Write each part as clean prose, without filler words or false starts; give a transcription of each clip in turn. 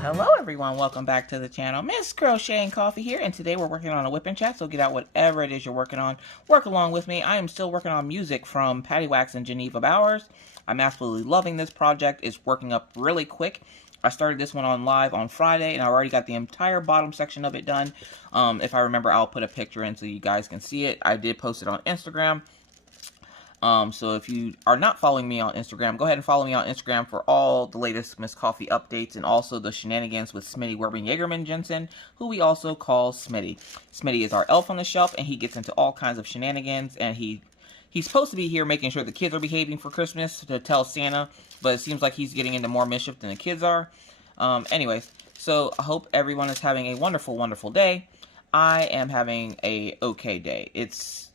Hello everyone, welcome back to the channel. Miss Crocheting Coffee here, and today we're working on a Wip N Chat, so get out whatever it is you're working on. Work along with me. I am still working on music from Patty Wax and Geneva Bowers. I'm absolutely loving this project. It's working up really quick. I started this one on live on Friday, and I already got the entire bottom section of it done. If I remember, I'll put a picture in so you guys can see it. I did post it on Instagram. So if you are not following me on Instagram, go ahead and follow me on Instagram for all the latest Miss Coffee updates and also the shenanigans with Smitty Werbing Jagerman Jensen, who we also call Smitty. Smitty is our elf on the shelf, and he gets into all kinds of shenanigans, and he's supposed to be here making sure the kids are behaving for Christmas to tell Santa, but it seems like he's getting into more mischief than the kids are. Anyways, so I hope everyone is having a wonderful, wonderful day. I am having a okay day. It's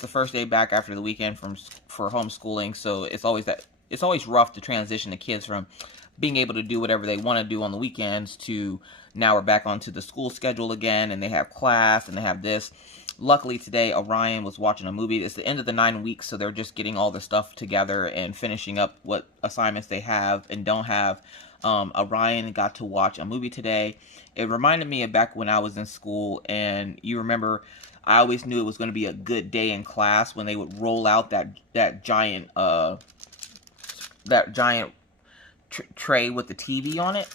the first day back after the weekend for homeschooling, so it's always rough to transition the kids from being able to do whatever they want to do on the weekends to now we're back onto the school schedule again, and they have class and they have this. Luckily today, Orion was watching a movie. It's the end of the 9 weeks, so they're just getting all the stuff together and finishing up what assignments they have and don't have. Orion got to watch a movie today. It reminded me of back when I was in school, and you remember I always knew it was going to be a good day in class when they would roll out that giant tray with the TV on it,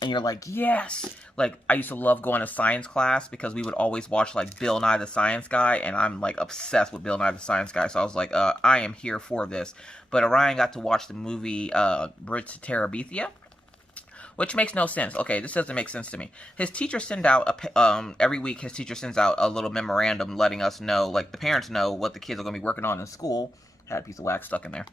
and you're like, yes. Like, I used to love going to science class because we would always watch like Bill Nye the Science Guy, and I'm like obsessed with Bill Nye the Science Guy, so I was like, I am here for this. But Orion got to watch the movie Bridge to Terabithia, which makes no sense. Okay, this doesn't make sense to me. His teacher send out every week. His teacher sends out a little memorandum letting us know, like the parents know, what the kids are going to be working on in school. Had a piece of wax stuck in there.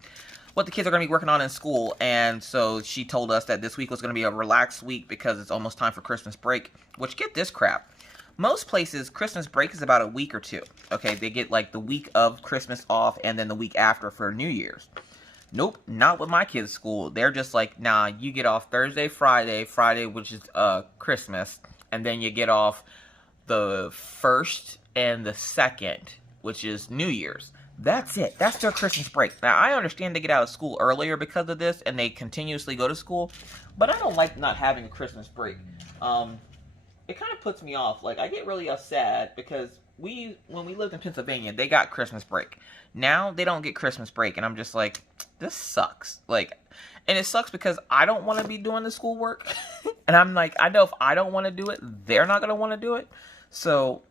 What the kids are going to be working on in school, and so she told us that this week was going to be a relaxed week because it's almost time for Christmas break. Which, get this crap, most places Christmas break is about a week or two. Okay, they get like the week of Christmas off and then the week after for New Year's. Nope, not with my kids' school. They're just like, nah, you get off Thursday, Friday, which is Christmas, and then you get off the 1st and the 2nd, which is New Year's. That's it. That's their Christmas break. Now, I understand they get out of school earlier because of this, and they continuously go to school, but I don't like not having a Christmas break. It kind of puts me off. Like, I get really upset because when we lived in Pennsylvania, they got Christmas break. Now, they don't get Christmas break, and I'm just like, this sucks. Like, and it sucks because I don't want to be doing the schoolwork, and I'm like, I know if I don't want to do it, they're not going to want to do it. So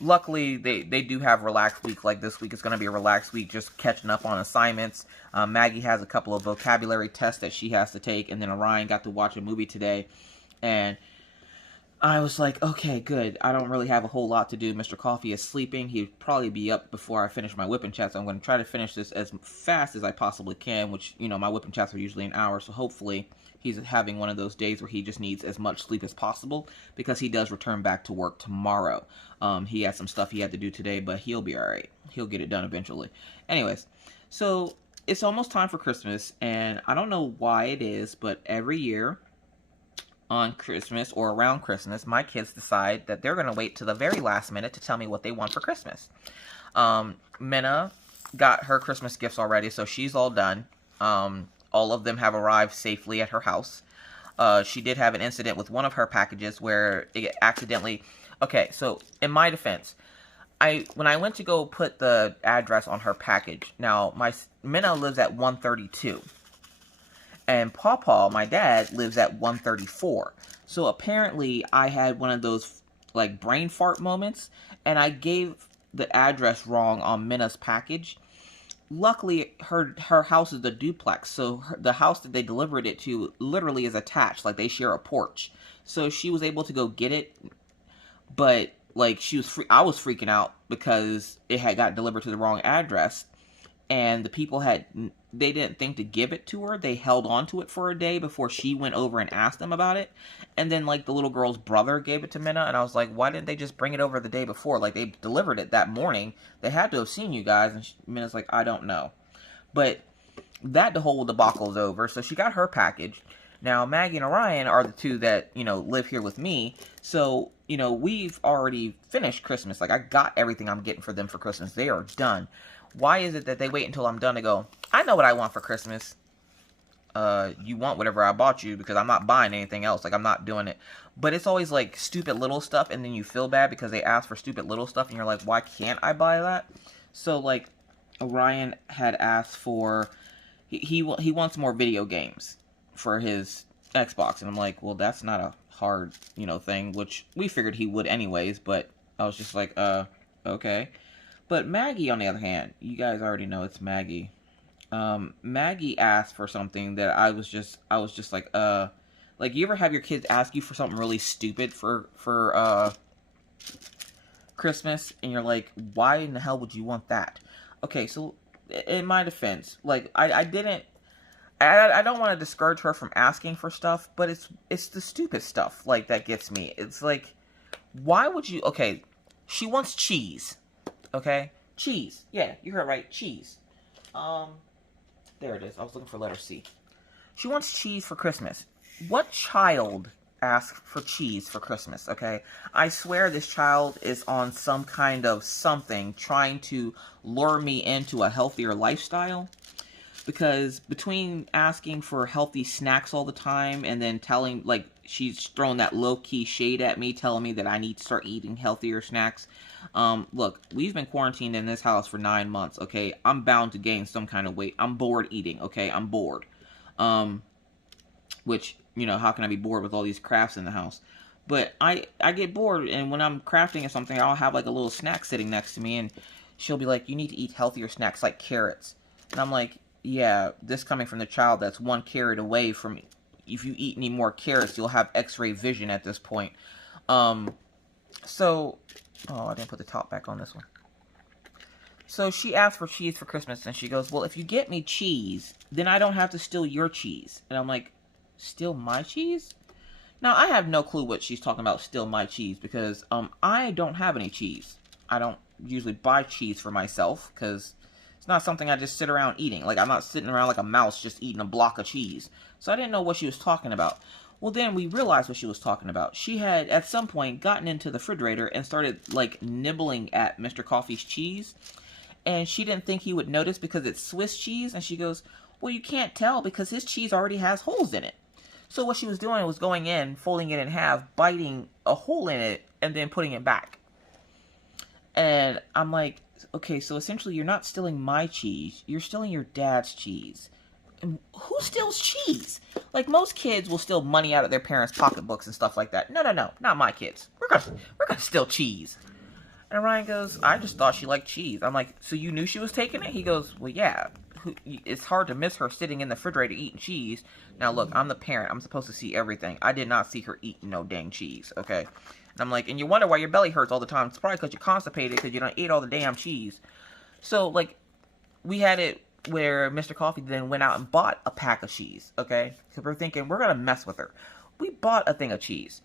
luckily, they do have relaxed week. Like this week is going to be a relaxed week, just catching up on assignments. Maggie has a couple of vocabulary tests that she has to take, and then Orion got to watch a movie today, and I was like, okay, good. I don't really have a whole lot to do. Mr. Coffee is sleeping. He'd probably be up before I finish my Wip N Chat, so I'm going to try to finish this as fast as I possibly can, which, you know, my Wip N Chats are usually an hour, so hopefully he's having one of those days where he just needs as much sleep as possible, because he does return back to work tomorrow. He had some stuff he had to do today, but he'll be alright. He'll get it done eventually. Anyways, so it's almost time for Christmas, and I don't know why it is, but every year on Christmas or around Christmas, my kids decide that they're going to wait to the very last minute to tell me what they want for Christmas. Minna got her Christmas gifts already, so she's all done. All of them have arrived safely at her house. She did have an incident with one of her packages where it accidentally... Okay, so in my defense, when I went to go put the address on her package, now Minna lives at 132. And Pawpaw, my dad, lives at 134. So apparently I had one of those like brain fart moments, and I gave the address wrong on Minna's package. Luckily, her house is a duplex, so the house that they delivered it to literally is attached. Like, they share a porch. So she was able to go get it, but like I was freaking out because it had got delivered to the wrong address, and the people they didn't think to give it to her. They held on to it for a day before she went over and asked them about it. And then, like, the little girl's brother gave it to Minna, and I was like, why didn't they just bring it over the day before? Like, they delivered it that morning. They had to have seen you guys. And Minna's like, I don't know. But that whole debacle is over. So she got her package. Now, Maggie and Orion are the two that, you know, live here with me. So, you know, we've already finished Christmas. Like, I got everything I'm getting for them for Christmas. They are done. Why is it that they wait until I'm done to go, I know what I want for Christmas? you want whatever I bought you because I'm not buying anything else. Like, I'm not doing it. But it's always, like, stupid little stuff, and then you feel bad because they ask for stupid little stuff, and you're like, why can't I buy that? So, like, Orion had asked for, he wants more video games for his Xbox, and I'm like, well, that's not a hard, you know, thing, which we figured he would anyways, but I was just like, okay. But Maggie, on the other hand, you guys already know it's Maggie. Maggie asked for something that I was just like, you ever have your kids ask you for something really stupid for Christmas, and you're like, why in the hell would you want that? Okay, so in my defense, like, I don't want to discourage her from asking for stuff, but it's the stupid stuff, like, that gets me. It's like, why would you, okay, she wants cheese, okay? Cheese, yeah, you heard right, cheese. There it is, I was looking for letter C. She wants cheese for Christmas. What child asks for cheese for Christmas, okay? I swear this child is on some kind of something trying to lure me into a healthier lifestyle. Because between asking for healthy snacks all the time and then telling, like, she's throwing that low-key shade at me, telling me that I need to start eating healthier snacks. Look, we've been quarantined in this house for 9 months, okay? I'm bound to gain some kind of weight. I'm bored eating, okay? I'm bored. Which, you know, how can I be bored with all these crafts in the house? But I get bored, and when I'm crafting or something, I'll have, like, a little snack sitting next to me, and she'll be like, you need to eat healthier snacks, like carrots. And I'm like, yeah, this coming from the child that's one carrot away from, if you eat any more carrots, you'll have x-ray vision at this point. So, oh, I didn't put the top back on this one. So she asked for cheese for Christmas, and she goes, well, if you get me cheese, then I don't have to steal your cheese. And I'm like, steal my cheese? Now, I have no clue what she's talking about, steal my cheese, because I don't have any cheese. I don't usually buy cheese for myself, because it's not something I just sit around eating. Like, I'm not sitting around like a mouse just eating a block of cheese. So I didn't know what she was talking about. Well, then we realized what she was talking about. She had, at some point, gotten into the refrigerator and started, like, nibbling at Mr. Coffee's cheese. And she didn't think he would notice because it's Swiss cheese. And she goes, well, you can't tell because his cheese already has holes in it. So what she was doing was going in, folding it in half, biting a hole in it, and then putting it back. And I'm like, okay, so essentially you're not stealing my cheese, you're stealing your dad's cheese. And who steals cheese? Like, most kids will steal money out of their parents' pocketbooks and stuff like that. No, not my kids. We're gonna steal cheese. And Ryan goes, I just thought she liked cheese. I'm like, so you knew she was taking it? He goes, well, yeah. It's hard to miss her sitting in the refrigerator eating cheese. Now, look, I'm the parent. I'm supposed to see everything. I did not see her eating no dang cheese, okay? And I'm like, and you wonder why your belly hurts all the time. It's probably because you're constipated because you don't eat all the damn cheese. So, like, we had it where Mr. Coffee then went out and bought a pack of cheese, okay? Because we're thinking, we're going to mess with her. We bought a thing of cheese.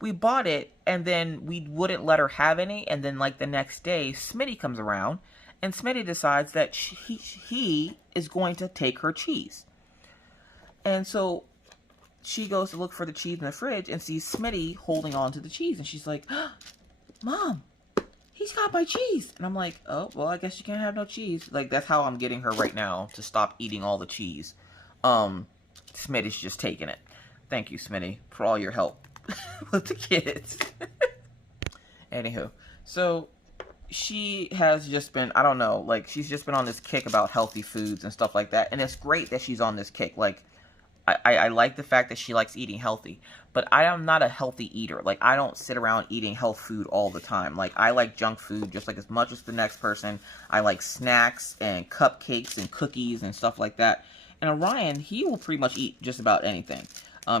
We bought it, and then we wouldn't let her have any. And then, like, the next day, Smitty comes around, and Smitty decides that he is going to take her cheese. And so she goes to look for the cheese in the fridge and sees Smitty holding on to the cheese. And she's like, Mom, he's got my cheese. And I'm like, oh, well, I guess you can't have no cheese. Like, that's how I'm getting her right now to stop eating all the cheese. Smitty's just taking it. Thank you, Smitty, for all your help with the kids. Anywho, so she has just been, I don't know, like, she's just been on this kick about healthy foods and stuff like that. And it's great that she's on this kick. Like, I like the fact that she likes eating healthy, but I am not a healthy eater. Like, I don't sit around eating health food all the time. Like, I like junk food just like as much as the next person. I like snacks and cupcakes and cookies and stuff like that. And Orion, he will pretty much eat just about anything.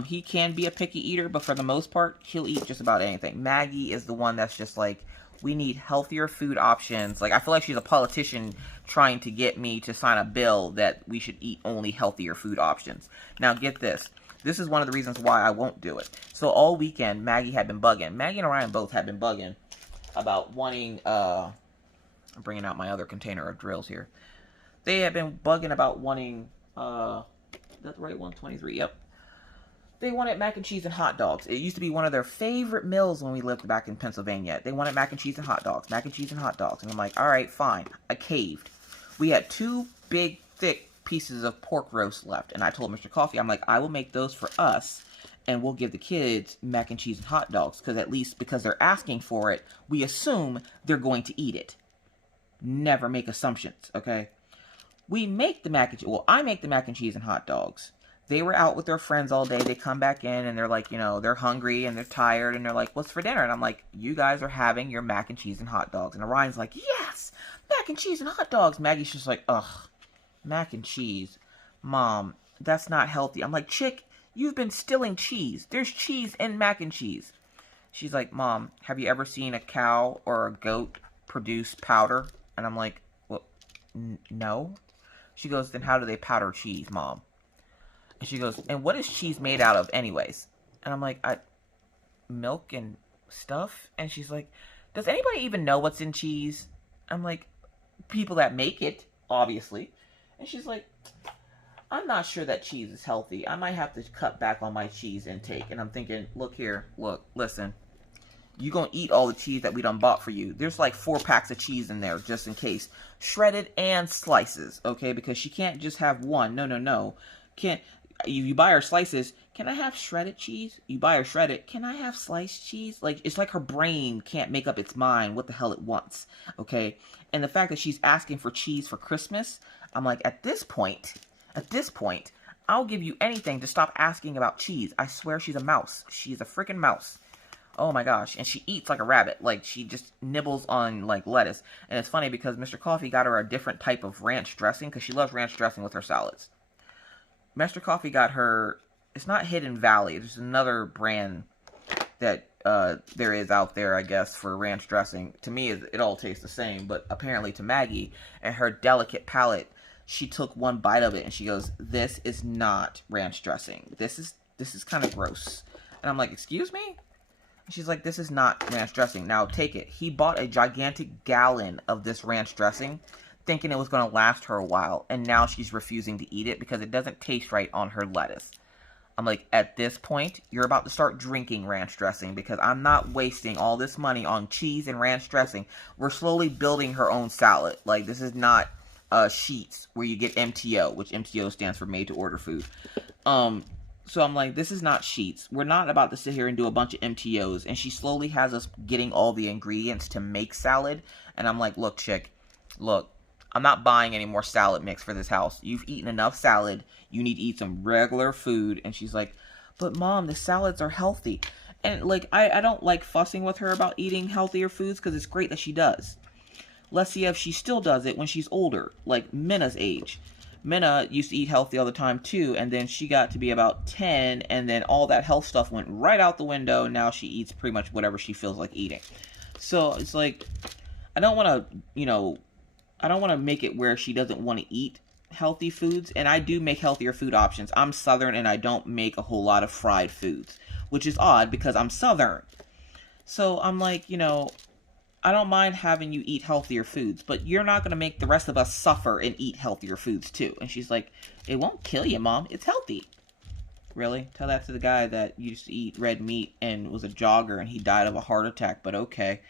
He can be a picky eater, but for the most part, he'll eat just about anything. Maggie is the one that's just like, we need healthier food options. Like, I feel like she's a politician trying to get me to sign a bill that we should eat only healthier food options. Now, get this. This is one of the reasons why I won't do it. So, all weekend, Maggie had been bugging. Maggie and Orion both had been bugging about wanting, I'm bringing out my other container of drills here. They had been bugging about wanting, is that the right one? 23, yep. They wanted mac and cheese and hot dogs. It used to be one of their favorite meals when we lived back in Pennsylvania. They wanted mac and cheese and hot dogs. Mac and cheese and hot dogs. And I'm like, all right, fine. I caved. We had 2 big, thick pieces of pork roast left. And I told Mr. Coffee, I'm like, I will make those for us, and we'll give the kids mac and cheese and hot dogs, because at least because they're asking for it, we assume they're going to eat it. Never make assumptions, okay? We make the mac and cheese. Well, I make the mac and cheese and hot dogs. They were out with their friends all day. They come back in and they're like, you know, they're hungry and they're tired. And they're like, what's for dinner? And I'm like, you guys are having your mac and cheese and hot dogs. And Orion's like, yes, mac and cheese and hot dogs. Maggie's just like, ugh, mac and cheese. Mom, that's not healthy. I'm like, chick, you've been stealing cheese. There's cheese in mac and cheese. She's like, Mom, have you ever seen a cow or a goat produce powder? And I'm like, well, no. She goes, then how do they powder cheese, Mom? And she goes, and what is cheese made out of anyways? And I'm like, milk and stuff? And she's like, does anybody even know what's in cheese? I'm like, people that make it, obviously. And she's like, I'm not sure that cheese is healthy. I might have to cut back on my cheese intake. And I'm thinking, look here, look, listen. You gonna eat all the cheese that we done bought for you. There's like 4 packs of cheese in there, just in case. Shredded and slices, okay? Because she can't just have one. No. Can't. You buy her slices, can I have shredded cheese? You buy her shredded, can I have sliced cheese? Like, it's like her brain can't make up its mind what the hell it wants, okay? And the fact that she's asking for cheese for Christmas, I'm like, at this point, I'll give you anything to stop asking about cheese. I swear she's a mouse. She's a freaking mouse. Oh my gosh. And she eats like a rabbit. Like, she just nibbles on, like, lettuce. And it's funny because Mr. Coffee got her a different type of ranch dressing because she loves ranch dressing with her salads. Mr. Coffee got her, it's not Hidden Valley, there's another brand that there is out there, I guess, for ranch dressing. To me, it all tastes the same, but apparently to Maggie and her delicate palate, she took one bite of it and she goes, this is not ranch dressing. This is kind of gross. And I'm like, excuse me? And she's like, this is not ranch dressing. Now, take it. He bought a gigantic gallon of this ranch dressing, thinking it was going to last her a while, and now she's refusing to eat it because it doesn't taste right on her lettuce. I'm like, at this point, you're about to start drinking ranch dressing because I'm not wasting all this money on cheese and ranch dressing. We're slowly building her own salad. Like, this is not Sheets where you get MTO, which MTO stands for made to order food. So I'm like, this is not Sheets. We're not about to sit here and do a bunch of MTOs. And she slowly has us getting all the ingredients to make salad. And I'm like, look, chick, look. I'm not buying any more salad mix for this house. You've eaten enough salad. You need to eat some regular food. And she's like, but Mom, the salads are healthy. And like, I don't like fussing with her about eating healthier foods because it's great that she does. Let's see if she still does it when she's older, like Minna's age. Minna used to eat healthy all the time too, and then she got to be about 10, and then all that health stuff went right out the window, and now she eats pretty much whatever she feels like eating. So it's like, I don't want to make it where she doesn't want to eat healthy foods, and I do make healthier food options. I'm Southern, and I don't make a whole lot of fried foods, which is odd because I'm Southern. So I'm like, I don't mind having you eat healthier foods, but you're not going to make the rest of us suffer and eat healthier foods too. And she's like, it won't kill you, Mom. It's healthy. Really? Tell that to the guy that used to eat red meat and was a jogger and he died of a heart attack, but okay.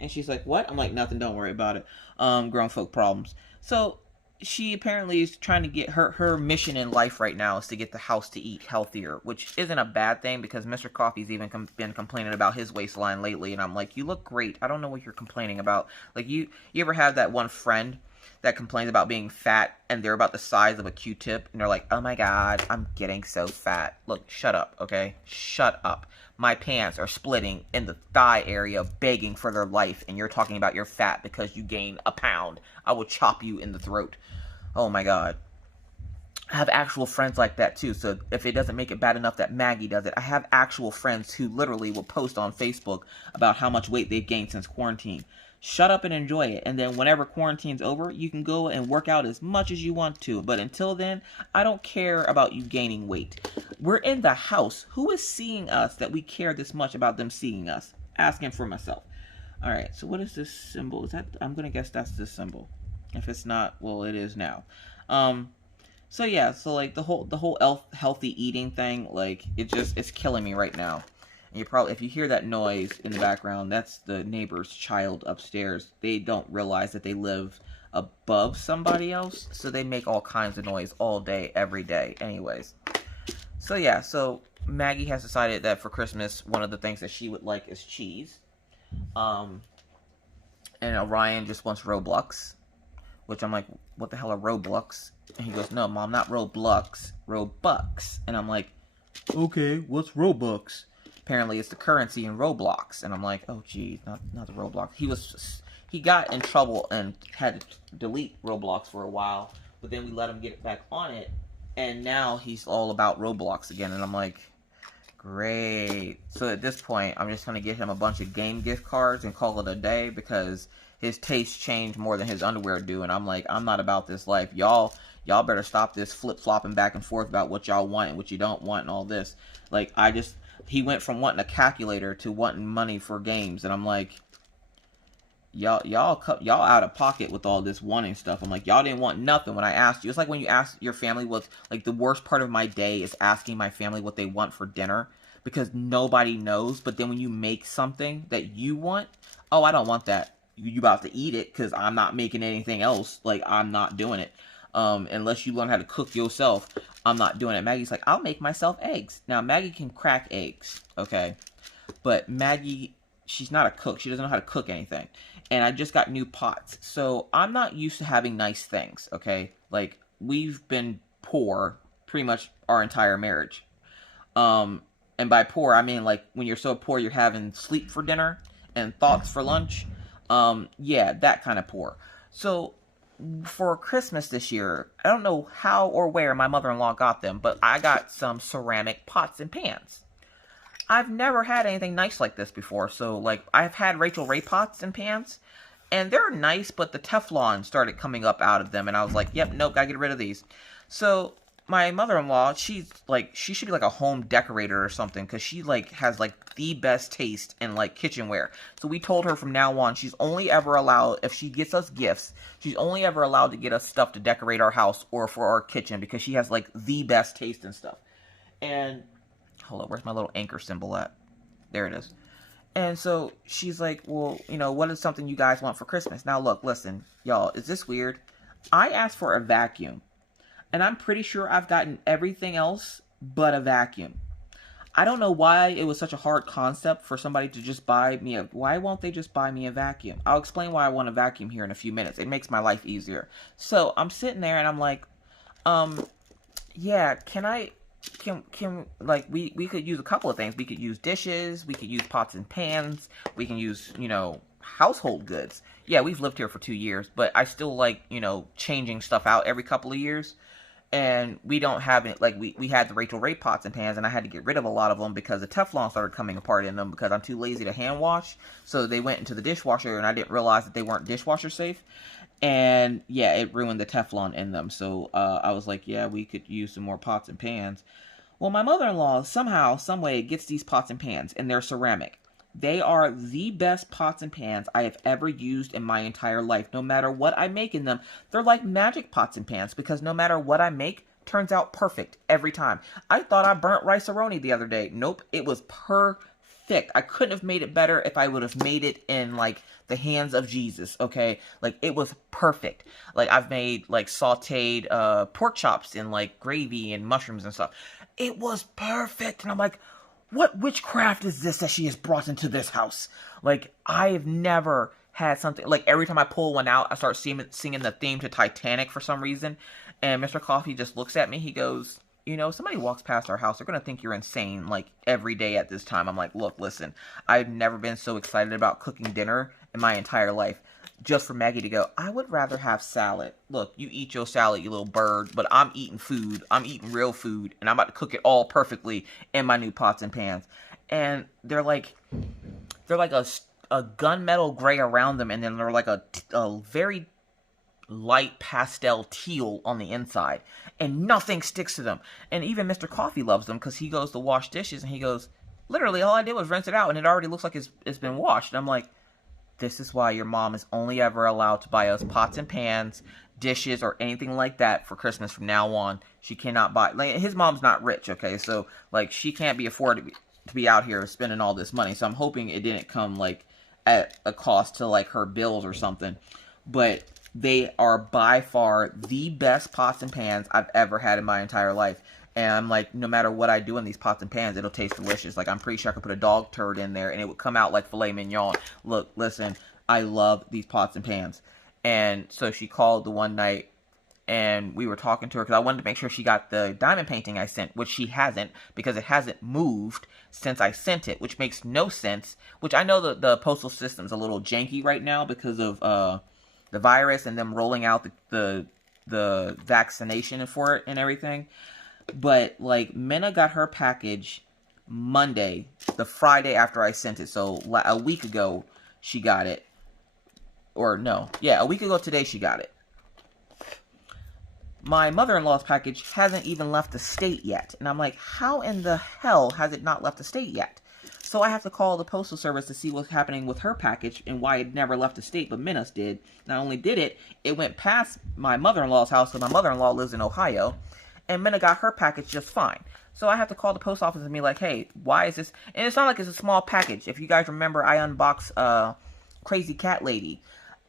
And she's like, what? I'm like, nothing, don't worry about it. Grown folk problems. So she apparently is trying to get her mission in life right now is to get the house to eat healthier, which isn't a bad thing because Mr. Coffee's even been complaining about his waistline lately. And I'm like, you look great. I don't know what you're complaining about. Like, you ever have that one friend that complains about being fat and they're about the size of a Q-tip and they're like, oh my God, I'm getting so fat. Look, shut up, okay? Shut up. My pants are splitting in the thigh area begging for their life and you're talking about you're fat because you gained a pound. I will chop you in the throat. Oh my God. I have actual friends like that too, so if it doesn't make it bad enough that Maggie does it, I have actual friends who literally will post on Facebook about how much weight they've gained since quarantine. Shut up and enjoy it, and then whenever quarantine's over, you can go and work out as much as you want to, but until then, I don't care about you gaining weight. We're in the house. Who is seeing us that we care this much about them seeing us? Asking for myself. Alright, so what is this symbol? Is that, I'm gonna guess that's this symbol. If it's not, well, it is now. So yeah, so like the whole healthy eating thing, like it's killing me right now. And you probably, if you hear that noise in the background, that's the neighbor's child upstairs. They don't realize that they live above somebody else, so they make all kinds of noise all day, every day. Anyways, so yeah, so Maggie has decided that for Christmas, one of the things that she would like is cheese. And Orion just wants Roblox, which I'm like, what the hell are Roblox? And he goes, no, Mom, not Roblox, Robux. And I'm like, okay, what's Robux? Apparently it's the currency in Roblox. And I'm like, oh geez, not the Roblox. He got in trouble and had to delete Roblox for a while, but then we let him get it back on it, and now he's all about Roblox again. And I'm like, great. So at this point, I'm just gonna get him a bunch of game gift cards and call it a day, because his tastes change more than his underwear do. And I'm like, I'm not about this life. Y'all better stop this flip-flopping back and forth about what y'all want and what you don't want and all this. Like, he went from wanting a calculator to wanting money for games, and I'm like, y'all out of pocket with all this wanting stuff. I'm like, y'all didn't want nothing when I asked you. It's like when you ask your family what, like, the worst part of my day is asking my family what they want for dinner, because nobody knows. But then when you make something that you want, oh, I don't want that. You about to eat it, because I'm not making anything else. Like, I'm not doing it. Unless you learn how to cook yourself, I'm not doing it. Maggie's like, I'll make myself eggs. Now, Maggie can crack eggs, okay? But Maggie, she's not a cook. She doesn't know how to cook anything. And I just got new pots. So I'm not used to having nice things, okay? Like, we've been poor pretty much our entire marriage. And by poor, I mean, like, when you're so poor you're having sleep for dinner and thoughts for lunch. Yeah, that kind of poor. So for Christmas this year, I don't know how or where my mother-in-law got them, but I got some ceramic pots and pans. I've never had anything nice like this before. So, like, I've had Rachel Ray pots and pans, and they're nice, but the Teflon started coming up out of them, and I was like, yep, nope, gotta get rid of these. So my mother-in-law, she's like, she should be like a home decorator or something, because she, like, has, like, the best taste in, like, kitchenware. So we told her from now on, she's only ever allowed, if she gets us gifts, she's only ever allowed to get us stuff to decorate our house or for our kitchen, because she has, like, the best taste in stuff. And hold on, where's my little anchor symbol at? There it is. And so she's like, well, you know, what is something you guys want for Christmas? Now, look, listen, y'all, is this weird? I asked for a vacuum, and I'm pretty sure I've gotten everything else but a vacuum. I don't know why it was such a hard concept for somebody to just buy me why won't they just buy me a vacuum? I'll explain why I want a vacuum here in a few minutes. It makes my life easier. So I'm sitting there and I'm like, yeah, can like, we could use a couple of things. We could use dishes, we could use pots and pans, we can use, you know, household goods. Yeah, we've lived here for 2 years, but I still like, you know, changing stuff out every couple of years. And we don't have it, like, we had the Rachel Ray pots and pans, and I had to get rid of a lot of them because the Teflon started coming apart in them because I'm too lazy to hand wash. So they went into the dishwasher, and I didn't realize that they weren't dishwasher safe. And yeah, it ruined the Teflon in them. So I was like, yeah, we could use some more pots and pans. Well, my mother-in-law somehow, some way, gets these pots and pans, and they're ceramic. They are the best pots and pans I have ever used in my entire life. No matter what I make in them, they're like magic pots and pans, because no matter what I make, turns out perfect every time. I thought I burnt rice-a-roni the other day. Nope, it was perfect. I couldn't have made it better if I would have made it in, like, the hands of Jesus, okay? Like, it was perfect. Like, I've made, like, sauteed pork chops in, like, gravy and mushrooms and stuff. It was perfect, and I'm like, what witchcraft is this that she has brought into this house? Like, I have never had something, like, every time I pull one out, I start singing the theme to Titanic for some reason, and Mr. Coffee just looks at me, he goes, you know, somebody walks past our house, they're gonna think you're insane, like, every day at this time. I'm like, look, listen, I've never been so excited about cooking dinner in my entire life. Just for Maggie to go, I would rather have salad. Look, you eat your salad, you little bird, but I'm eating food. I'm eating real food, and I'm about to cook it all perfectly in my new pots and pans. And they're like a gunmetal gray around them, and then they're like a very light pastel teal on the inside, and nothing sticks to them. And even Mr. Coffee loves them, because he goes to wash dishes, and he goes, literally, all I did was rinse it out, and it already looks like it's been washed. And I'm like, this is why your mom is only ever allowed to buy us pots and pans, dishes, or anything like that for Christmas from now on. She cannot buy, like, his mom's not rich, okay? So, like, she can't be afforded to be out here spending all this money. So I'm hoping it didn't come, like, at a cost to, like, her bills or something. But They are by far the best pots and pans I've ever had in my entire life. And I'm like, no matter what I do in these pots and pans, it'll taste delicious. Like, I'm pretty sure I could put a dog turd in there and it would come out like filet mignon. Look, listen, I love these pots and pans. And so she called the one night and we were talking to her because I wanted to make sure she got the diamond painting I sent, which she hasn't because it hasn't moved since I sent it, which makes no sense. Which I know the postal system's a little janky right now because of the virus and them rolling out the vaccination for it and everything. But like, Minna got her package Monday, the Friday after I sent it. So a week ago she got it. Or no, yeah, a week ago today she got it. My mother-in-law's package hasn't even left the state yet. And I'm like, how in the hell has it not left the state yet? So I have to call the postal service to see what's happening with her package and why it never left the state, but Minna's did. Not only did it, it went past my mother-in-law's house, so my mother-in-law lives in Ohio, and Minna got her package just fine. So I have to call the post office and be like, hey, why is this? And it's not like it's a small package. If you guys remember, I unboxed Crazy Cat Lady.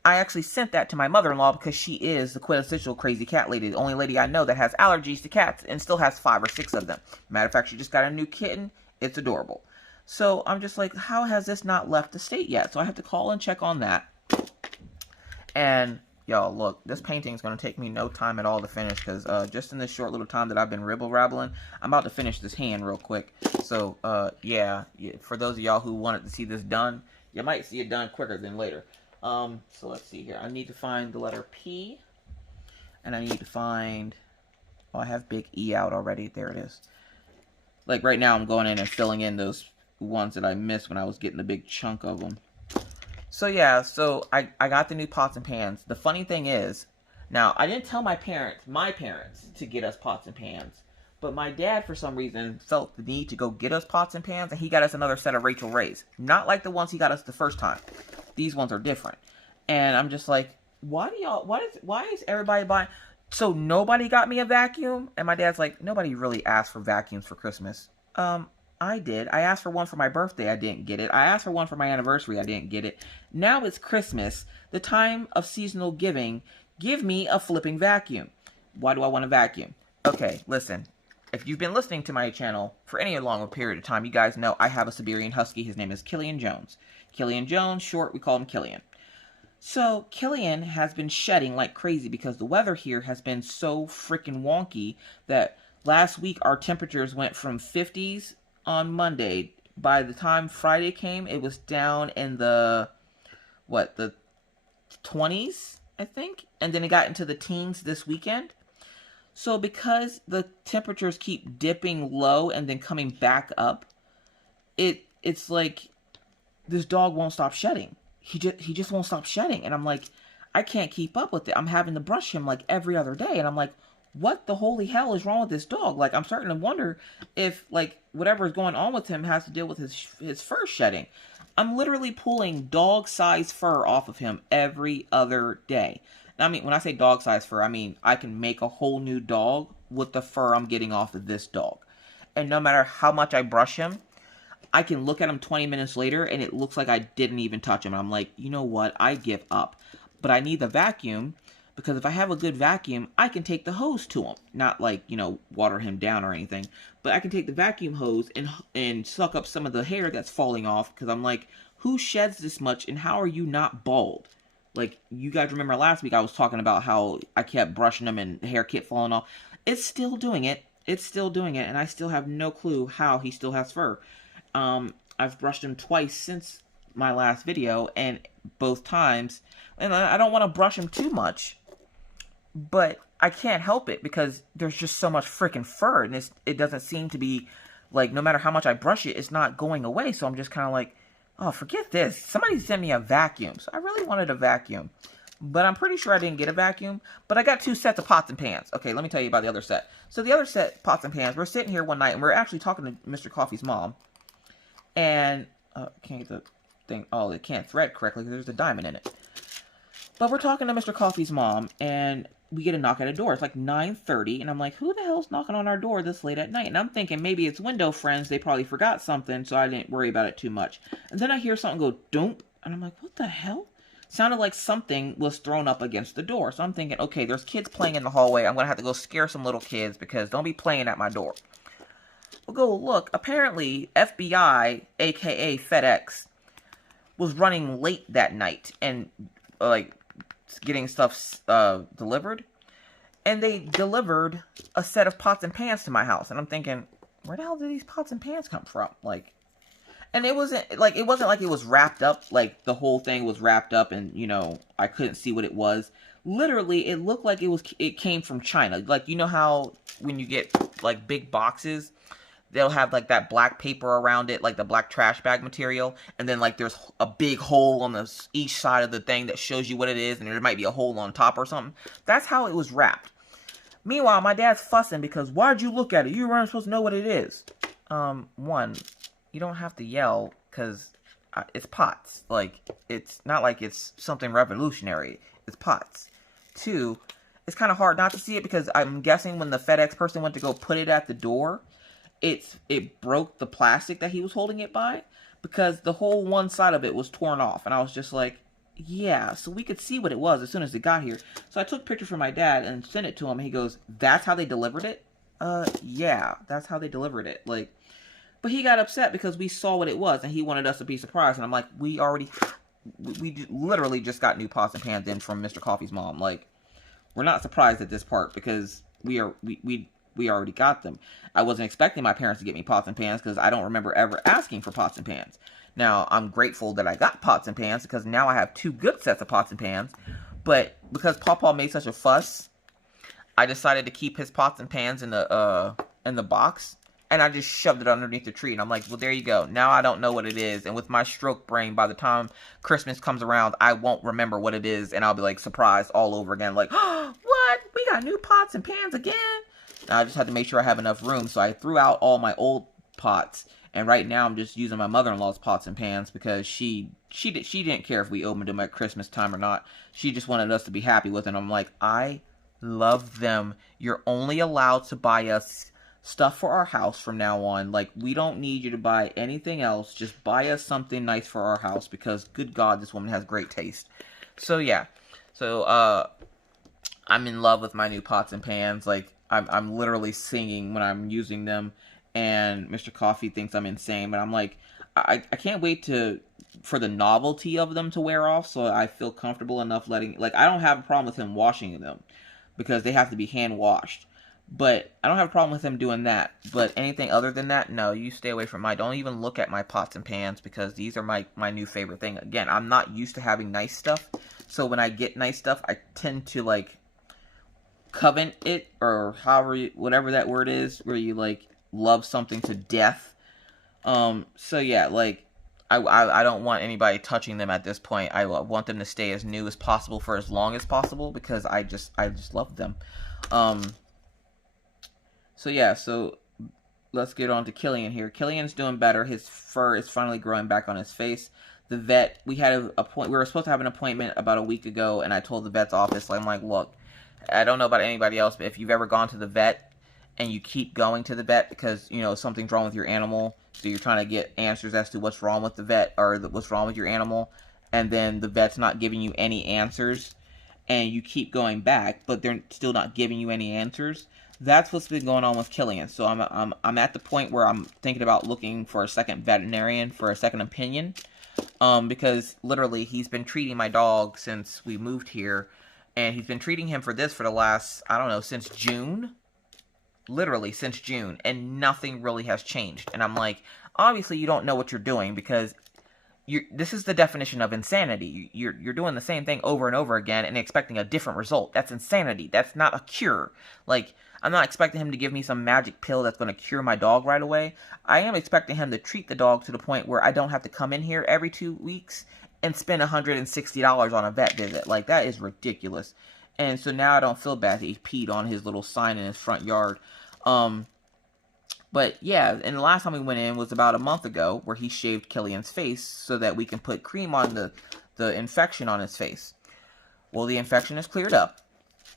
I actually sent that to my mother-in-law because she is the quintessential crazy cat lady. The only lady I know that has allergies to cats and still has 5 or 6 of them. Matter of fact, she just got a new kitten. It's adorable. So I'm just like, how has this not left the state yet? So I have to call and check on that. And y'all, look, this painting is going to take me no time at all to finish because just in this short little time that I've been ribble-rabbling, I'm about to finish this hand real quick. So, yeah, for those of y'all who wanted to see this done, you might see it done quicker than later. So let's see here. I need to find the letter P, and I need to find, oh, I have big E out already. There it is. Like right now I'm going in and filling in those ones that I missed when I was getting a big chunk of them. So yeah, so I got the new pots and pans. The funny thing is, now I didn't tell my parents to get us pots and pans, but my dad for some reason felt the need to go get us pots and pans, and he got us another set of Rachel Ray's. Not like the ones he got us the first time. These ones are different. And I'm just like, why is everybody buying? So nobody got me a vacuum? And my dad's like, nobody really asked for vacuums for Christmas. I did. I asked for one for my birthday. I didn't get it. I asked for one for my anniversary. I didn't get it. Now it's Christmas, the time of seasonal giving. Give me a flipping vacuum. Why do I want a vacuum? Okay, listen. If you've been listening to my channel for any longer period of time, you guys know I have a Siberian Husky. His name is Killian Jones. Killian Jones, short, we call him Killian. So, Killian has been shedding like crazy because the weather here has been so freaking wonky that last week our temperatures went from 50s on Monday. By the time Friday came, it was down in the 20s, I think? And then it got into the teens this weekend. So because the temperatures keep dipping low and then coming back up, it's like this dog won't stop shedding. He just won't stop shedding. And I'm like, I can't keep up with it. I'm having to brush him like every other day. And I'm like, what the holy hell is wrong with this dog? Like, I'm starting to wonder if, like, whatever is going on with him has to deal with his fur shedding. I'm literally pulling dog-sized fur off of him every other day. Now, I mean, when I say dog-sized fur, I mean I can make a whole new dog with the fur I'm getting off of this dog. And no matter how much I brush him, I can look at him 20 minutes later and it looks like I didn't even touch him. And I'm like, you know what? I give up. But I need the vacuum because if I have a good vacuum, I can take the hose to him. Not like, you know, water him down or anything. But I can take the vacuum hose and suck up some of the hair that's falling off. Because I'm like, who sheds this much and how are you not bald? Like, you guys remember last week I was talking about how I kept brushing him and the hair kept falling off. It's still doing it. It's still doing it. And I still have no clue how he still has fur. I've brushed him twice since my last video, and both times, and I don't want to brush him too much, but I can't help it because there's just so much freaking fur, and it doesn't seem to be, like, no matter how much I brush it, it's not going away, so I'm just kind of like, oh, forget this. Somebody sent me a vacuum, so I really wanted a vacuum, but I'm pretty sure I didn't get a vacuum, but I got 2 sets of pots and pans. Okay, let me tell you about the other set. So the other set, pots and pans, we're sitting here one night, and we're actually talking to Mr. Coffee's mom, and, can't get the thing, oh, it can't thread correctly because there's a diamond in it. But we're talking to Mr. Coffee's mom, and we get a knock at a door. It's like 9:30, and I'm like, who the hell's knocking on our door this late at night? And I'm thinking maybe it's window friends. They probably forgot something, so I didn't worry about it too much. And then I hear something go, doomp, and I'm like, what the hell? sounded like something was thrown up against the door. So I'm thinking, okay, there's kids playing in the hallway. I'm going to have to go scare some little kids because don't be playing at my door. We'll go look. Apparently, FBI, aka FedEx, was running late that night and like getting stuff delivered. And they delivered a set of pots and pans to my house. And I'm thinking, where the hell did these pots and pans come from? Like, and it wasn't like it was wrapped up, like the whole thing was wrapped up and, you know, I couldn't see what it was. Literally, it looked like it came from China. Like, you know how when you get like big boxes, they'll have like that black paper around it, like the black trash bag material, and then like there's a big hole on each side of the thing that shows you what it is, and there might be a hole on top or something. That's how it was wrapped. Meanwhile, my dad's fussing because, why'd you look at it? You weren't supposed to know what it is. One, you don't have to yell because it's pots. Like, it's not like it's something revolutionary. It's pots. Two, it's kind of hard not to see it because I'm guessing when the FedEx person went to go put it at the door, it broke the plastic that he was holding it by because the whole one side of it was torn off. And I was just like, yeah, so we could see what it was as soon as it got here. So I took a picture for my dad and sent it to him. And he goes, that's how they delivered it? Yeah, that's how they delivered it. Like, but he got upset because we saw what it was and he wanted us to be surprised. And I'm like, we literally just got new pots and pans in from Mr. Coffee's mom. Like, we're not surprised at this part because we already got them. I wasn't expecting my parents to get me pots and pans because I don't remember ever asking for pots and pans. Now, I'm grateful that I got pots and pans because now I have 2 good sets of pots and pans. But because Pawpaw made such a fuss, I decided to keep his pots and pans in the box. And I just shoved it underneath the tree. And I'm like, well, there you go. Now I don't know what it is. And with my stroke brain, by the time Christmas comes around, I won't remember what it is. And I'll be like surprised all over again. Like, oh, what? We got new pots and pans again? And I just had to make sure I have enough room. So I threw out all my old pots. And right now I'm just using my mother-in-law's pots and pans because she didn't care if we opened them at Christmas time or not. She just wanted us to be happy with it. And I'm like, I love them. You're only allowed to buy us stuff for our house from now on. Like, we don't need you to buy anything else. Just buy us something nice for our house because, good God, this woman has great taste. So, yeah. So, I'm in love with my new pots and pans. Like, I'm literally singing when I'm using them. And Mr. Coffee thinks I'm insane, but I'm like, I can't wait for the novelty of them to wear off, so I feel comfortable enough letting, like, I don't have a problem with him washing them, because they have to be hand washed, but I don't have a problem with him doing that, but anything other than that, no, you stay away from don't even look at my pots and pans, because these are my new favorite thing. Again, I'm not used to having nice stuff, so when I get nice stuff, I tend to, like, covet it, or whatever that word is, where you, like, love something to death. So yeah, like, I don't want anybody touching them at this point. I want them to stay as new as possible for as long as possible because I just love them. So yeah, so let's get on to Killian here. Killian's doing better. His fur is finally growing back on his face. The vet, we were supposed to have an appointment about a week ago, and I told the vet's office, I'm like, look, I don't know about anybody else, but if you've ever gone to the vet and you keep going to the vet because, you know, something's wrong with your animal, so you're trying to get answers as to what's wrong with the vet, or what's wrong with your animal, and then the vet's not giving you any answers, and you keep going back, but they're still not giving you any answers, that's what's been going on with Killian. So I'm at the point where I'm thinking about looking for a second veterinarian for a second opinion, because literally he's been treating my dog since we moved here, and he's been treating him for the last, I don't know, since June. Literally since June, and nothing really has changed. And I'm like, obviously you don't know what you're doing, because this is the definition of insanity. You're doing the same thing over and over again and expecting a different result. That's insanity. That's not a cure. Like, I'm not expecting him to give me some magic pill that's going to cure my dog right away. I am expecting him to treat the dog to the point where I don't have to come in here every 2 weeks and spend $160 on a vet visit. Like, that is ridiculous. And so now I don't feel bad that he peed on his little sign in his front yard. But yeah, and the last time we went in was about a month ago, where he shaved Killian's face so that we can put cream on the infection on his face. Well, the infection is cleared up.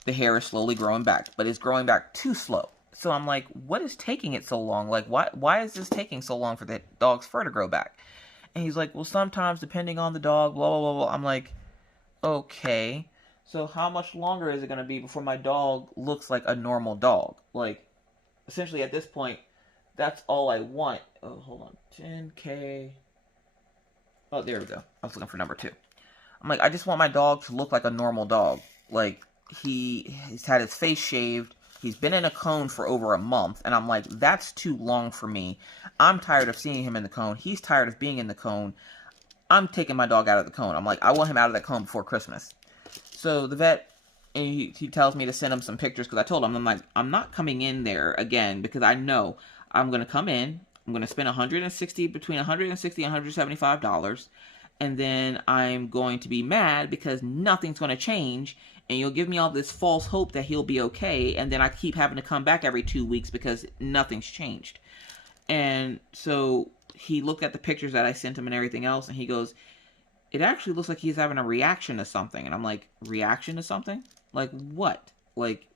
The hair is slowly growing back, but it's growing back too slow. So I'm like, what is taking it so long? Like, why is this taking so long for the dog's fur to grow back? And he's like, well, sometimes depending on the dog, blah, blah, blah, blah. I'm like, okay, so how much longer is it going to be before my dog looks like a normal dog? Like, essentially at this point, that's all I want. Oh, hold on. 10K. Oh, there we go. I was looking for number 2. I'm like, I just want my dog to look like a normal dog. Like, he's had his face shaved. He's been in a cone for over a month. And I'm like, that's too long for me. I'm tired of seeing him in the cone. He's tired of being in the cone. I'm taking my dog out of the cone. I'm like, I want him out of that cone before Christmas. So the vet, and he tells me to send him some pictures, because I told him, I'm like, I'm not coming in there again, because I know I'm going to come in, I'm going to spend between $160 and $175, and then I'm going to be mad because nothing's going to change, and you'll give me all this false hope that he'll be okay, and then I keep having to come back every 2 weeks because nothing's changed. And so he looked at the pictures that I sent him and everything else, and he goes, it actually looks like he's having a reaction to something. And I'm like, reaction to something? Like what? Like,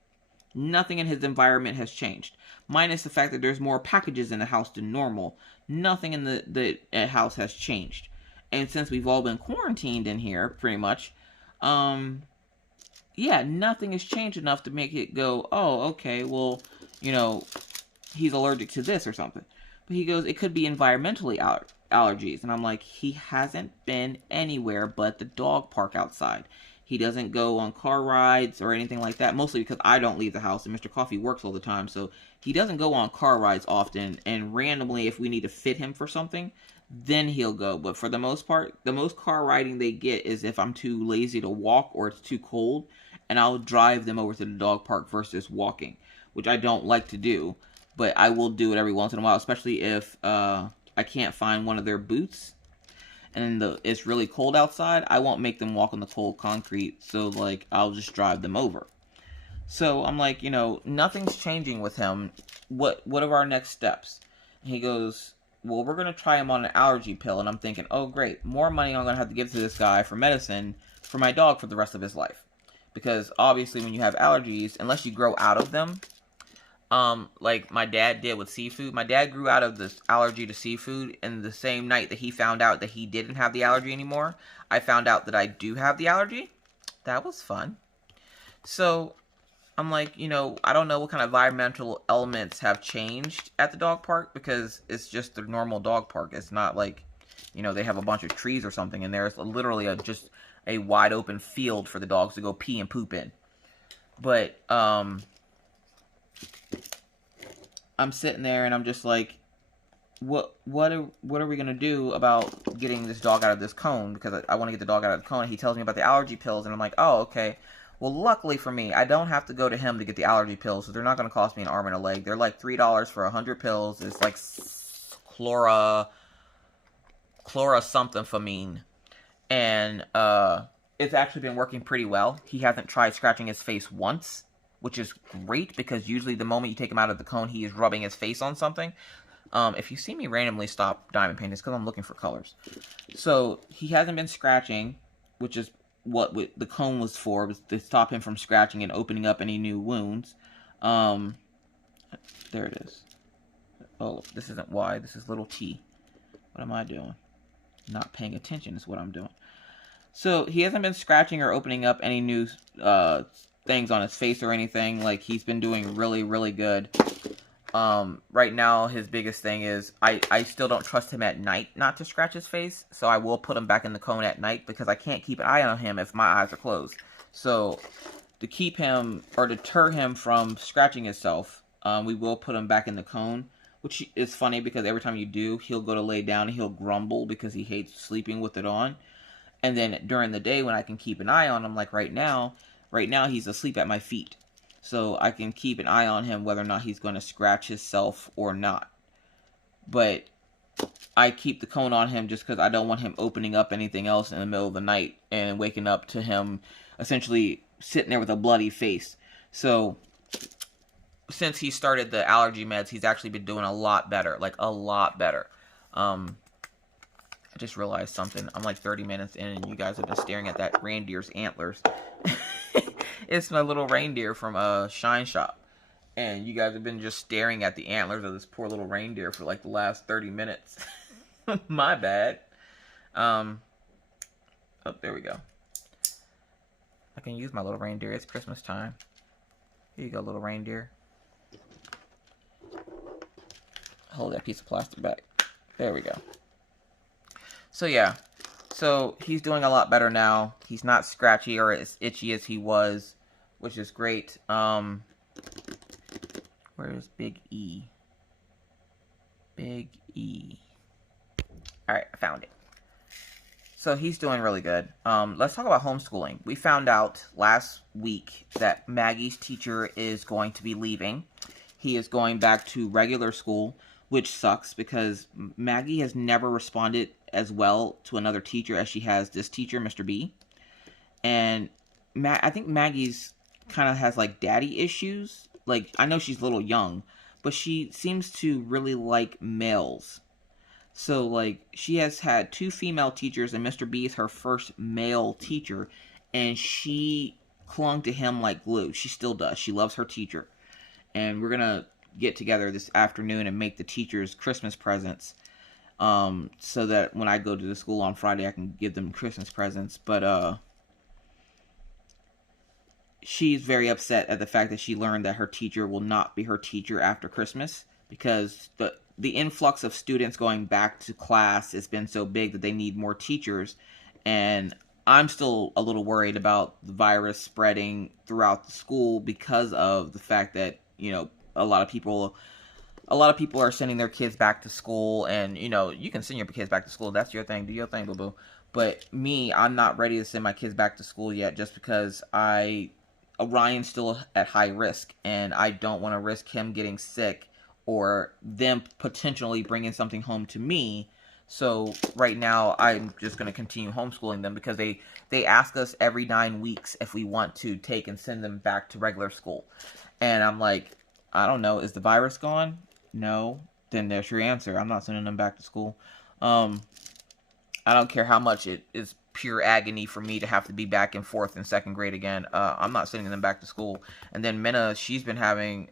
nothing in his environment has changed. Minus the fact that there's more packages in the house than normal. Nothing in the house has changed. And since we've all been quarantined in here, pretty much, yeah, nothing has changed enough to make it go, oh, okay, well, you know, he's allergic to this or something. But he goes, it could be environmentally allergies. And I'm like, he hasn't been anywhere but the dog park outside. He doesn't go on car rides or anything like that, mostly because I don't leave the house and Mr. Coffee works all the time. So he doesn't go on car rides often, and randomly, if we need to fit him for something, then he'll go. But for the most part, the most car riding they get is if I'm too lazy to walk or it's too cold, and I'll drive them over to the dog park versus walking, which I don't like to do. But I will do it every once in a while, especially if I can't find one of their boots and it's really cold outside. I won't make them walk on the cold concrete, so like I'll just drive them over. So I'm like, you know, nothing's changing with him. What are our next steps? And he goes, well, we're going to try him on an allergy pill. And I'm thinking, oh great, more money I'm going to have to give to this guy for medicine for my dog for the rest of his life. Because obviously when you have allergies, unless you grow out of them, like my dad did with seafood. My dad grew out of this allergy to seafood, and the same night that he found out that he didn't have the allergy anymore, I found out that I do have the allergy. That was fun. So I'm like, you know, I don't know what kind of environmental elements have changed at the dog park, because it's just the normal dog park. It's not like, you know, they have a bunch of trees or something in there. It's literally just a wide open field for the dogs to go pee and poop in. But I'm sitting there and I'm just like, what are we gonna do about getting this dog out of this cone? Because I want to get the dog out of the cone. He tells me about the allergy pills, and I'm like, oh, okay. Well, luckily for me, I don't have to go to him to get the allergy pills, so they're not going to cost me an arm and a leg. They're like $3 for 100 pills. It's like chloramphenicillin, and it's actually been working pretty well. He hasn't tried scratching his face once, which is great, because usually the moment you take him out of the cone, he is rubbing his face on something. If you see me randomly stop diamond painting, it's because I'm looking for colors. So he hasn't been scratching, which is what the cone was for, was to stop him from scratching and opening up any new wounds. There it is. Oh, this isn't Y, this is little t. What am I doing? Not paying attention is what I'm doing. So he hasn't been scratching or opening up any new things on his face or anything. Like, he's been doing really, really good. Right now, his biggest thing is, I still don't trust him at night not to scratch his face, so I will put him back in the cone at night, because I can't keep an eye on him if my eyes are closed. So, to keep him, or deter him from scratching himself, we will put him back in the cone, which is funny, because every time you do, he'll go to lay down and he'll grumble, because he hates sleeping with it on. And then, during the day, when I can keep an eye on him, like right now he's asleep at my feet. So I can keep an eye on him whether or not he's going to scratch himself or not. But I keep the cone on him just because I don't want him opening up anything else in the middle of the night and waking up to him essentially sitting there with a bloody face. So since he started the allergy meds, he's actually been doing a lot better. Like, a lot better. I just realized something. I'm like 30 minutes in and you guys have been staring at that reindeer's antlers. It's my little reindeer from Shine Shop. And you guys have been just staring at the antlers of this poor little reindeer for like the last 30 minutes. My bad. Oh, there we go. I can use my little reindeer. It's Christmas time. Here you go, little reindeer. Hold that piece of plastic back. There we go. So yeah. So he's doing a lot better now. He's not scratchy or as itchy as he was, which is great. Where's Big E? Big E. Alright, I found it. So he's doing really good. Let's talk about homeschooling. We found out last week that Maggie's teacher is going to be leaving. He is going back to regular school, which sucks because Maggie has never responded as well to another teacher as she has this teacher, Mr. B. And I think Maggie's kind of has like daddy issues. Like, I know she's a little young, but she seems to really like males. So, like, she has had 2 female teachers, and Mr. B is her first male teacher, and she clung to him like glue. She still does. She loves her teacher. And we're going to get together this afternoon and make the teachers Christmas presents, so that when I go to the school on Friday, I can give them Christmas presents. But, she's very upset at the fact that she learned that her teacher will not be her teacher after Christmas, because the influx of students going back to class has been so big that they need more teachers. And I'm still a little worried about the virus spreading throughout the school because of the fact that, you know, a lot of people are sending their kids back to school. And, you know, you can send your kids back to school. That's your thing. Do your thing, boo-boo. But me, I'm not ready to send my kids back to school yet, just because Ryan's still at high risk, and I don't want to risk him getting sick or them potentially bringing something home to me. So right now, I'm just going to continue homeschooling them, because they ask us every 9 weeks if we want to take and send them back to regular school. And I'm like, I don't know. Is the virus gone? No. Then there's your answer. I'm not sending them back to school. I don't care how much it is pure agony for me to have to be back in 4th and 2nd grade again. I'm not sending them back to school. And then Minna, she's been calling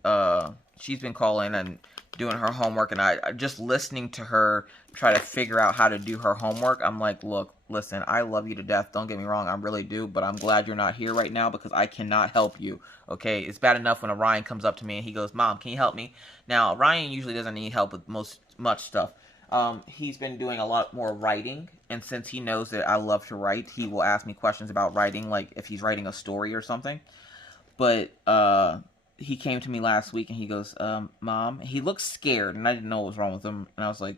and doing her homework, and I just listening to her try to figure out how to do her homework. I'm like, look, listen, I love you to death. Don't get me wrong. I really do. But I'm glad you're not here right now, because I cannot help you. Okay. It's bad enough when Orion comes up to me and he goes, Mom, can you help me? Now, Ryan usually doesn't need help with much stuff. He's been doing a lot more writing, and since he knows that I love to write, he will ask me questions about writing, like if he's writing a story or something. But, he came to me last week and he goes, Mom, he looks scared, and I didn't know what was wrong with him. And I was like,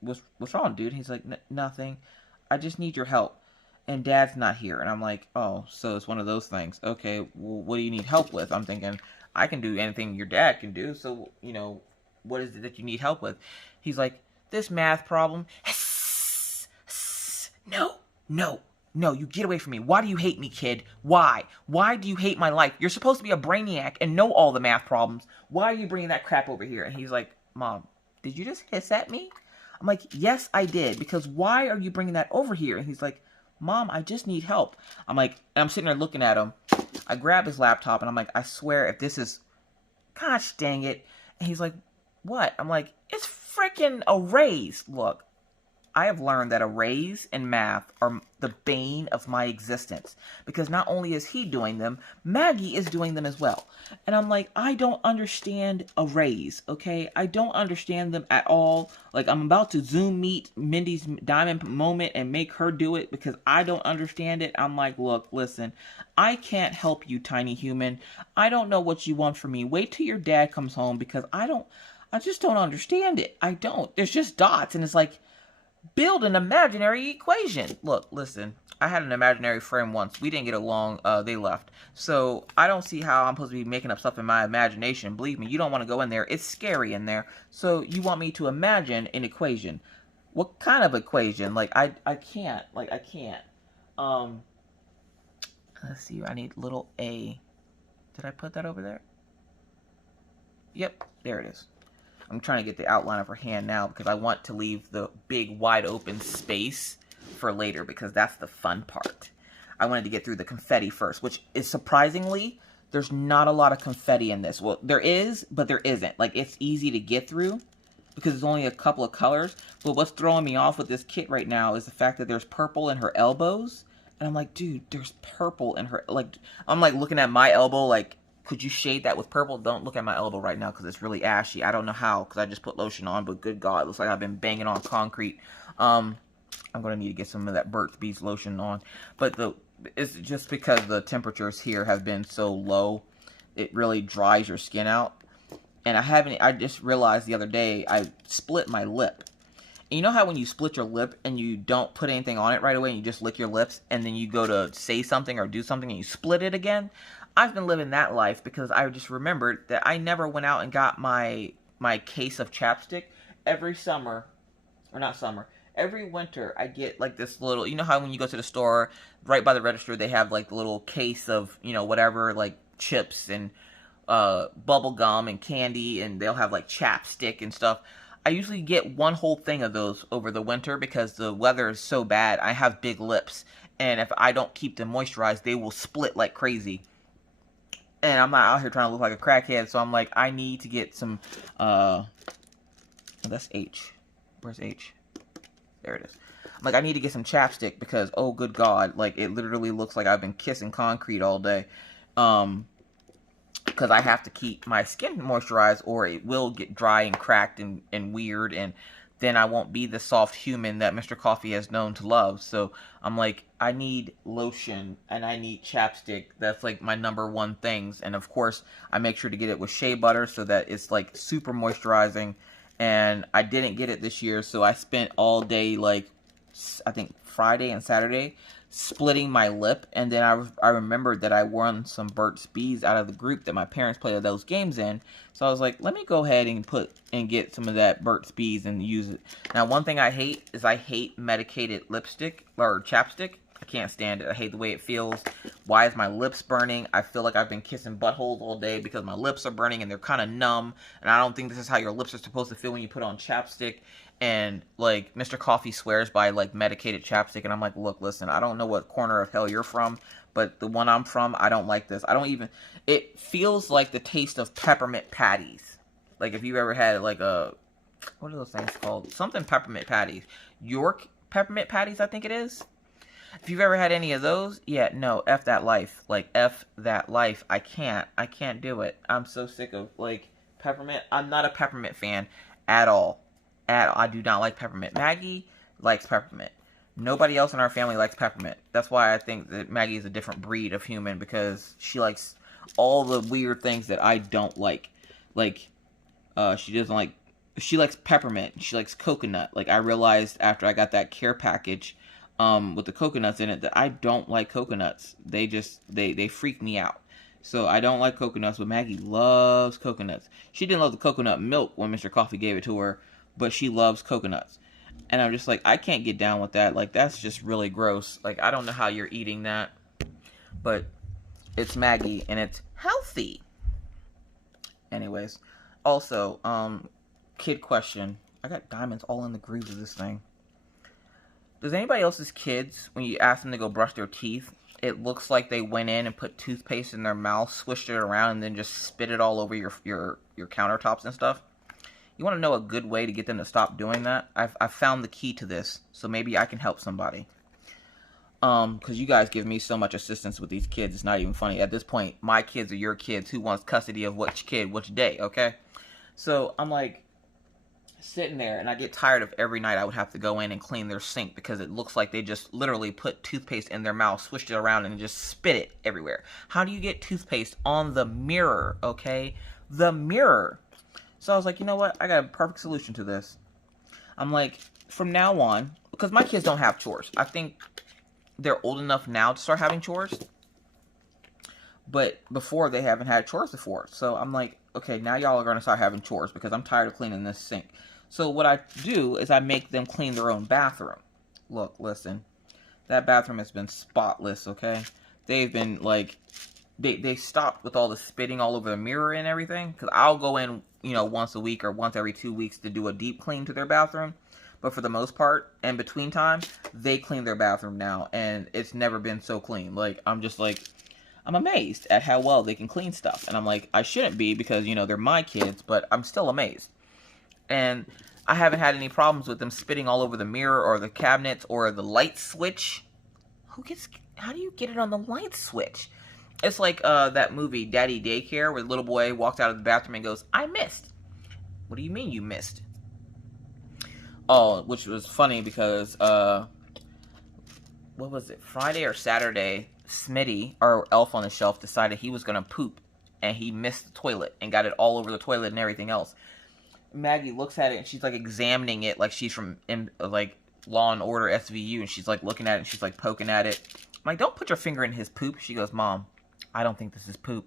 what's wrong, dude? He's like, nothing. I just need your help. And Dad's not here. And I'm like, oh, so it's one of those things. Okay, well, what do you need help with? I'm thinking, I can do anything your dad can do. So, you know, what is it that you need help with? He's like, this math problem. No, you get away from me. Why do you hate me, kid? Why? Why do you hate my life? You're supposed to be a brainiac and know all the math problems. Why are you bringing that crap over here? And he's like, Mom, did you just hiss at me? I'm like, yes, I did. Because why are you bringing that over here? And he's like, Mom, I just need help. I'm like, and I'm sitting there looking at him. I grab his laptop and I'm like, I swear if this is, gosh dang it. And he's like, what? I'm like, it's freaking arrays. Look, I have learned that arrays and math are the bane of my existence, because not only is he doing them, Maggie is doing them as well. And I'm like, I don't understand arrays, okay? I don't understand them at all. Like, I'm about to Zoom meet Mindy's diamond moment and make her do it because I don't understand it. I'm like, look, listen, I can't help you, tiny human. I don't know what you want from me. Wait till your dad comes home, because I just don't understand it. I don't. There's just dots, and it's like, build an imaginary equation. Look, listen, I had an imaginary friend once. We didn't get along. They left. So I don't see how I'm supposed to be making up stuff in my imagination. Believe me, you don't want to go in there. It's scary in there. So you want me to imagine an equation. What kind of equation? Like, I can't. Like, I can't. Let's see. I need little a. Did I put that over there? Yep, there it is. I'm trying to get the outline of her hand now, because I want to leave the big wide open space for later, because that's the fun part. I wanted to get through the confetti first, which is surprisingly, there's not a lot of confetti in this. Well, there is, but there isn't. Like, it's easy to get through because it's only a couple of colors. But what's throwing me off with this kit right now is the fact that there's purple in her elbows. And I'm like, dude, there's purple in her, like, I'm like looking at my elbow, like, could you shade that with purple? Don't look at my elbow right now because it's really ashy. I don't know how because I just put lotion on, but good God, it looks like I've been banging on concrete. I'm going to need to get some of that Burt's Bees lotion on. But it's just because the temperatures here have been so low, it really dries your skin out. And I just realized the other day, I split my lip. And you know how when you split your lip and you don't put anything on it right away and you just lick your lips and then you go to say something or do something and you split it again? I've been living that life because I just remembered that I never went out and got my case of chapstick. Every summer, or not summer, every winter I get like this little, you know how when you go to the store, right by the register, they have like the little case of, you know, whatever, like chips and bubble gum and candy, and they'll have like chapstick and stuff. I usually get one whole thing of those over the winter because the weather is so bad. I have big lips, and if I don't keep them moisturized, they will split like crazy. And I'm not out here trying to look like a crackhead, so I'm like, I need to get some, that's H. Where's H? There it is. I'm like, I need to get some chapstick because, oh, good God, like, it literally looks like I've been kissing concrete all day. Because I have to keep my skin moisturized or it will get dry and cracked and weird, and then I won't be the soft human that Mr. Coffee has known to love. So I'm like, I need lotion and I need chapstick. That's like my #1 things. And of course, I make sure to get it with shea butter so that it's like super moisturizing. And I didn't get it this year, so I spent all day, like, I think Friday and Saturday, splitting my lip, and then I remembered that I won some Burt's Bees out of the group that my parents played those games in, so I was like, let me go ahead and get some of that Burt's Bees and use it. Now, one thing I hate is I hate medicated lipstick, or chapstick. I can't stand it. I hate the way it feels. Why is my lips burning? I feel like I've been kissing buttholes all day because my lips are burning and they're kind of numb, and I don't think this is how your lips are supposed to feel when you put on chapstick. And, like, Mr. Coffee swears by, like, medicated chapstick, and I'm like, look, listen, I don't know what corner of hell you're from, but the one I'm from, I don't like this. I don't even, it feels like the taste of peppermint patties. Like, if you ever had, like, what are those things called? Something peppermint patties. York peppermint patties, I think it is. If you've ever had any of those, yeah, no, F that life. Like, F that life. I can't do it. I'm so sick of, like, peppermint. I'm not a peppermint fan at all. I do not like peppermint. Maggie likes peppermint. Nobody else in our family likes peppermint. That's why I think that Maggie is a different breed of human, because she likes all the weird things that I don't like. Like, she likes peppermint. She likes coconut. Like, I realized after I got that care package with the coconuts in it that I don't like coconuts. They freak me out. So I don't like coconuts, but Maggie loves coconuts. She didn't love the coconut milk when Mr. Coffee gave it to her, but she loves coconuts. And I'm just like, I can't get down with that. Like, that's just really gross. Like, I don't know how you're eating that, but it's Maggie, and it's healthy. Anyways, also, kid question. I got diamonds all in the grooves of this thing. Does anybody else's kids, when you ask them to go brush their teeth, it looks like they went in and put toothpaste in their mouth, swished it around, and then just spit it all over your countertops and stuff? You want to know a good way to get them to stop doing that? I've found the key to this, so maybe I can help somebody. Because you guys give me so much assistance with these kids, it's not even funny. At this point, my kids are your kids. Who wants custody of which kid, which day, okay? So, I'm like, sitting there, and I get tired of every night I would have to go in and clean their sink, because it looks like they just literally put toothpaste in their mouth, swished it around, and just spit it everywhere. How do you get toothpaste on the mirror, okay? The mirror. So I was like, you know what? I got a perfect solution to this. I'm like, from now on, because my kids don't have chores. I think they're old enough now to start having chores. But before, they haven't had chores before. So I'm like, okay, now y'all are going to start having chores because I'm tired of cleaning this sink. So what I do is I make them clean their own bathroom. Look, listen. That bathroom has been spotless, okay? They've been, like, they stopped with all the spitting all over the mirror and everything. Because I'll go in, you know, once a week or once every 2 weeks to do a deep clean to their bathroom. But for the most part, in between time, they clean their bathroom now. And it's never been so clean. Like, I'm just like, I'm amazed at how well they can clean stuff. And I'm like, I shouldn't be because, you know, they're my kids. But I'm still amazed. And I haven't had any problems with them spitting all over the mirror or the cabinets or the light switch. Who gets how do you get it on the light switch? It's like that movie, Daddy Daycare, where the little boy walked out of the bathroom and goes, I missed. What do you mean you missed? Oh, which was funny because, what was it, Friday or Saturday, Smitty, our elf on the shelf, decided he was going to poop, and he missed the toilet and got it all over the toilet and everything else. Maggie looks at it, and she's, like, examining it like she's from, like, Law and Order SVU, and she's, like, looking at it, and she's, like, poking at it. I'm like, don't put your finger in his poop. She goes, Mom, I don't think this is poop.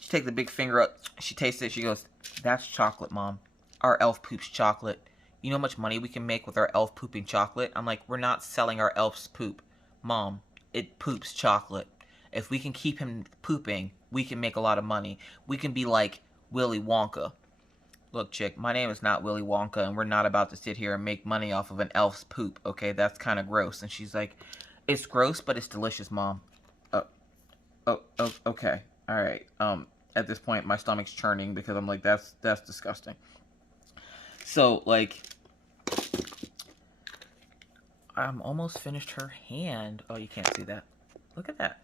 She takes the big finger up. She tastes it. She goes, that's chocolate, Mom. Our elf poops chocolate. You know how much money we can make with our elf pooping chocolate? I'm like, we're not selling our elf's poop. Mom, it poops chocolate. If we can keep him pooping, we can make a lot of money. We can be like Willy Wonka. Look, chick, my name is not Willy Wonka, and we're not about to sit here and make money off of an elf's poop, okay? That's kind of gross. And she's like, it's gross, but it's delicious, Mom. Okay. All right. At this point, my stomach's churning because I'm like, that's disgusting. So, like, I'm almost finished her hand. Oh, you can't see that. Look at that.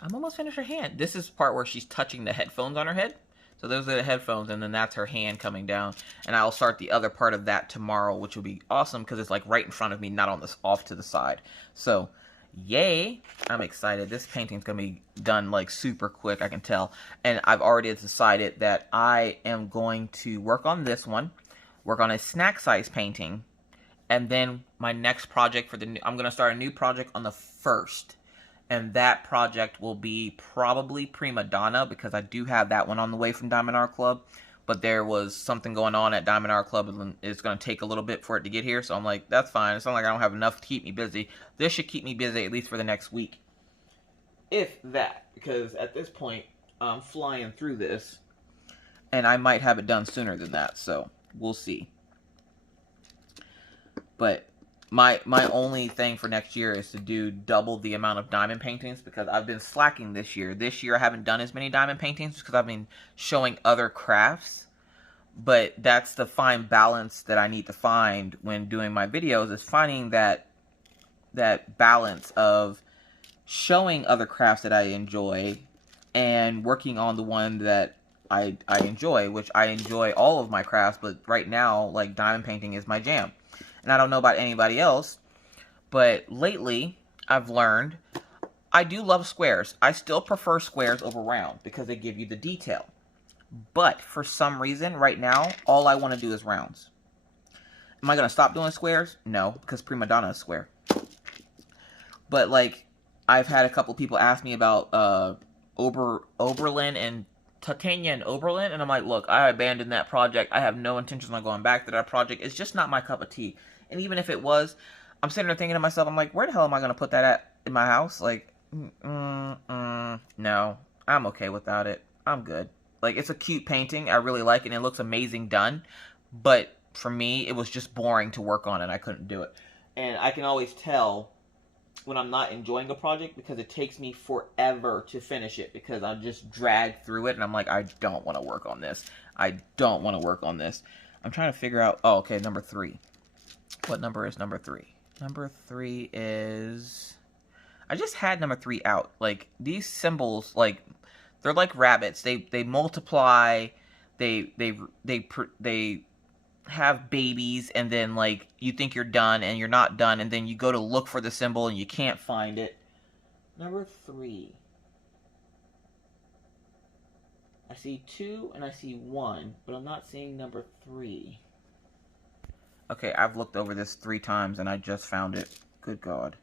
I'm almost finished her hand. This is the part where she's touching the headphones on her head. So those are the headphones, and then that's her hand coming down. And I'll start the other part of that tomorrow, which will be awesome because it's like right in front of me, not on this off to the side. So, yay! I'm excited. This painting's gonna be done like super quick, I can tell. And I've already decided that I am going to work on this one, work on a snack size painting, and then my next project for I'm gonna start a new project on the 1st. And that project will be probably Prima Donna, because I do have that one on the way from Diamond Art Club. But there was something going on at Diamond Art Club, and it's going to take a little bit for it to get here. So I'm like, that's fine. It's not like I don't have enough to keep me busy. This should keep me busy at least for the next week. If that. Because at this point, I'm flying through this. And I might have it done sooner than that. So we'll see. But my only thing for next year is to do double the amount of diamond paintings, because I've been slacking this year. This year I haven't done as many diamond paintings because I've been showing other crafts. But that's the fine balance that I need to find when doing my videos, is finding that balance of showing other crafts that I enjoy and working on the one that I enjoy, which I enjoy all of my crafts, but right now, like, diamond painting is my jam. And I don't know about anybody else, but lately I've learned I do love squares. I still prefer squares over round because they give you the detail. But for some reason, right now, all I want to do is rounds. Am I going to stop doing squares? No, because Prima Donna is square. But, like, I've had a couple people ask me about Oberlin and Titania and Oberlin, and I'm like, look, I abandoned that project. I have no intentions on going back to that project. It's just not my cup of tea. And even if it was, I'm sitting there thinking to myself, I'm like, where the hell am I going to put that at in my house? Like, no, I'm okay without it. I'm good. Like, it's a cute painting. I really like it, and it looks amazing done. But for me, it was just boring to work on, and I couldn't do it. And I can always tell when I'm not enjoying a project because it takes me forever to finish it, because I'm just dragged through it, and I'm like, I don't want to work on this. I don't want to work on this. I'm trying to figure out, oh, okay, number 3. What number is number 3? Number 3 is, I just had number 3 out. Like, these symbols, like, they're like rabbits. They multiply, they have babies, and then, like, you think you're done and you're not done, and then you go to look for the symbol and you can't find it. Number 3. I see 2 and I see 1, but I'm not seeing number 3. Okay, I've looked over this 3 times and I just found it. Good God.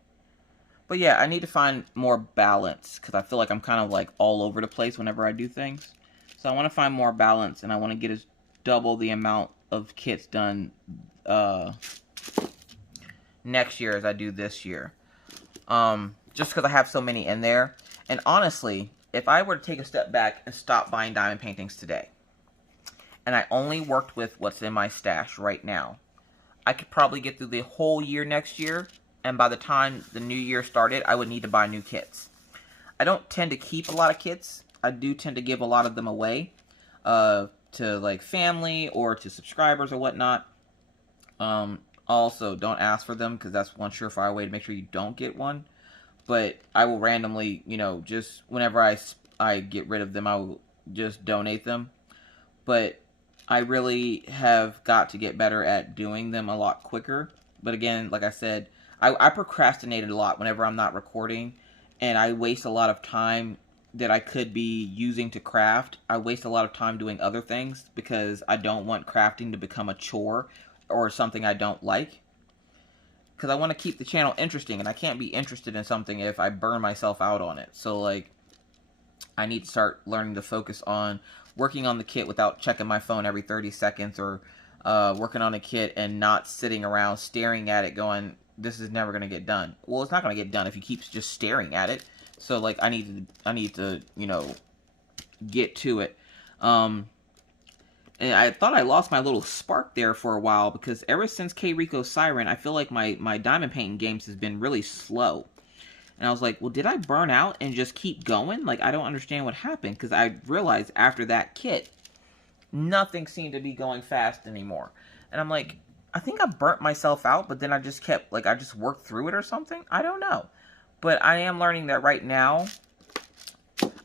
But yeah, I need to find more balance, because I feel like I'm kind of like all over the place whenever I do things. So I want to find more balance, and I want to get double the amount of kits done next year as I do this year. Just because I have so many in there. And honestly, if I were to take a step back and stop buying diamond paintings today, and I only worked with what's in my stash right now, I could probably get through the whole year next year, and by the time the new year started, I would need to buy new kits. I don't tend to keep a lot of kits. I do tend to give a lot of them away to, like, family or to subscribers or whatnot. Also, don't ask for them, because that's one surefire way to make sure you don't get one. but I will randomly, you know, just whenever I get rid of them, I will just donate them. But I really have got to get better at doing them a lot quicker. But again, like I said, I procrastinated a lot whenever I'm not recording, and I waste a lot of time that I could be using to craft. I waste a lot of time doing other things because I don't want crafting to become a chore or something I don't like. Because I want to keep the channel interesting, and I can't be interested in something if I burn myself out on it. So, like, I need to start learning to focus on working on the kit without checking my phone every 30 seconds, or working on a kit and not sitting around staring at it going, this is never going to get done. Well, it's not going to get done if you keep just staring at it. So, like, I need to, you know, get to it. And I thought I lost my little spark there for a while, because ever since K-Rico Siren, I feel like my diamond painting games has been really slow. And I was like, well, did I burn out and just keep going? Like, I don't understand what happened, because I realized after that kit, nothing seemed to be going fast anymore. And I'm like, I think I burnt myself out, but then I just kept, like, I just worked through it or something? I don't know. But I am learning that right now,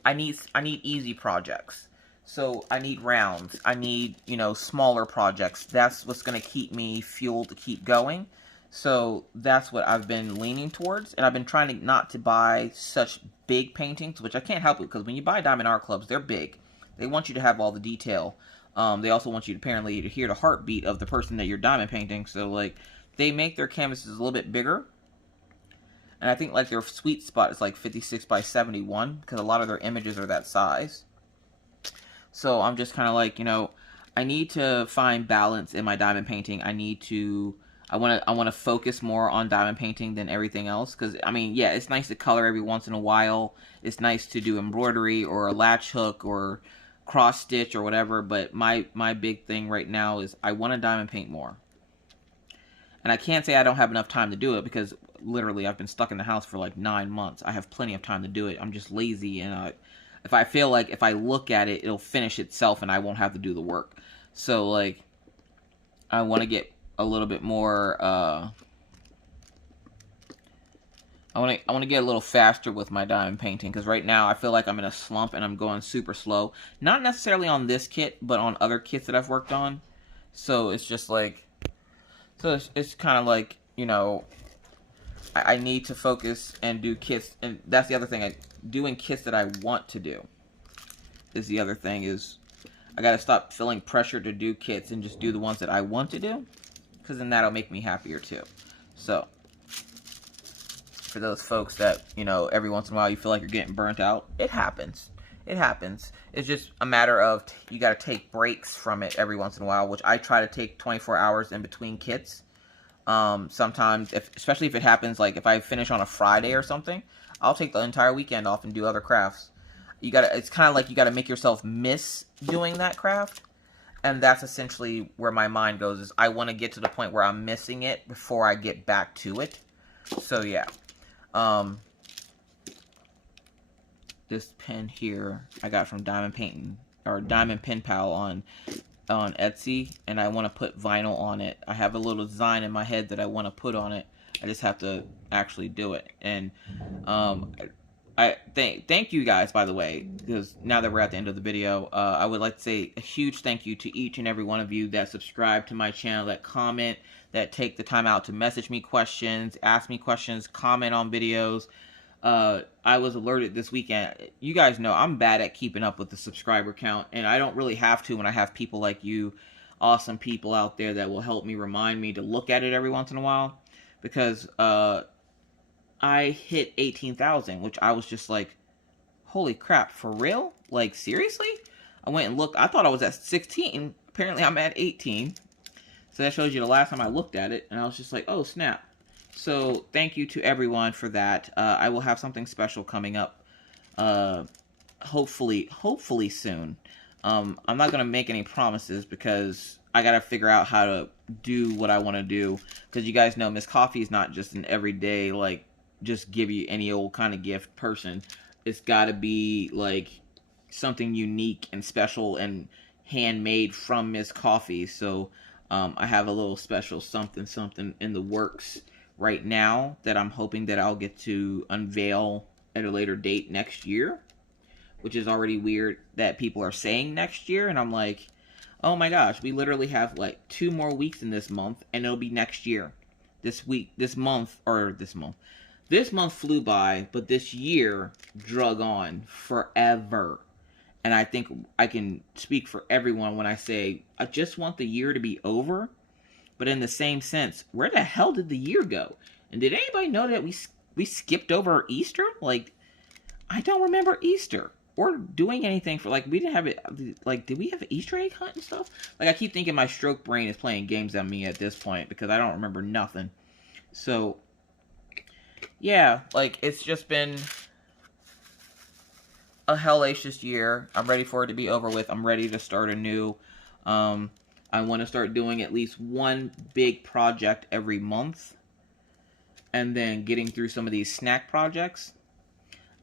I need easy projects. So I need rounds. I need, you know, smaller projects. That's what's going to keep me fueled to keep going. So that's what I've been leaning towards. And I've been trying to not to buy such big paintings, which I can't help it, because when you buy Diamond Art Clubs, they're big. They want you to have all the detail. They also want you to apparently to hear the heartbeat of the person that you're diamond painting. So, like, they make their canvases a little bit bigger. And I think, like, their sweet spot is like 56 by 71, because a lot of their images are that size. So I'm just kind of like, you know, I need to find balance in my diamond painting. I want to focus more on diamond painting than everything else. Because, I mean, yeah, it's nice to color every once in a while. It's nice to do embroidery or a latch hook or cross stitch or whatever. But my big thing right now is I want to diamond paint more. And I can't say I don't have enough time to do it, because literally I've been stuck in the house for like 9 months. I have plenty of time to do it. I'm just lazy, and if I feel like if I look at it, it'll finish itself and I won't have to do the work. So, like, I want to get a little bit more, I want to get a little faster with my diamond painting, because right now I feel like I'm in a slump and I'm going super slow. Not necessarily on this kit, but on other kits that I've worked on. So it's just like, so it's kind of like, you know, I need to focus and do kits, and that's the other thing. Doing kits that I want to do is the other thing. Is I gotta stop feeling pressure to do kits and just do the ones that I want to do, because then that'll make me happier too. So for those folks that, you know, every once in a while you feel like you're getting burnt out, it happens. It happens. It's just a matter of you gotta take breaks from it every once in a while, which I try to take 24 hours in between kits. Sometimes, especially if it happens, like if I finish on a Friday or something, I'll take the entire weekend off and do other crafts. It's kind of like you gotta make yourself miss doing that craft. And that's essentially where my mind goes, is I want to get to the point where I'm missing it before I get back to it. So, yeah. This pen here, I got from Diamond Painting, or Diamond Pen Pal on Etsy, and I want to put vinyl on it. I have a little design in my head that I want to put on it. I just have to actually do it. And I thank you guys, by the way, because now that we're at the end of the video, I would like to say a huge thank you to each and every one of you that subscribe to my channel, that comment, that take the time out to message me questions, ask me questions, comment on videos. I was alerted this weekend. You guys know I'm bad at keeping up with the subscriber count, and I don't really have to when I have people like you, awesome people out there that will help me, remind me to look at it every once in a while, because I hit 18,000, which I was just like, holy crap, for real? Like, seriously? I went and looked. I thought I was at 16. Apparently I'm at 18. So that shows you the last time I looked at it, and I was just like, oh, snap. So thank you to everyone for that. I will have something special coming up, hopefully soon. I'm not going to make any promises, because I got to figure out how to do what I want to do. Because you guys know Miss Coffee is not just an everyday, like, just give you any old kind of gift person. It's got to be, like, something unique and special and handmade from Miss Coffee. So I have a little special something in the works right now that I'm hoping that I'll get to unveil at a later date next year, which is already weird that people are saying next year, and I'm like, oh my gosh, we literally have like 2 more weeks in this month, and it'll be next year. This month flew by, but this year drug on forever. And I think I can speak for everyone when I say, I just want the year to be over. But in the same sense, where the hell did the year go? And did anybody know that we skipped over Easter? Like, I don't remember Easter or doing anything for, like, we didn't have it, like, did we have an Easter egg hunt and stuff? Like, I keep thinking my stroke brain is playing games on me at this point because I don't remember nothing. So, yeah, like, it's just been a hellacious year. I'm ready for it to be over with. I'm ready to start anew. I want to start doing at least one big project every month, and then getting through some of these snack projects.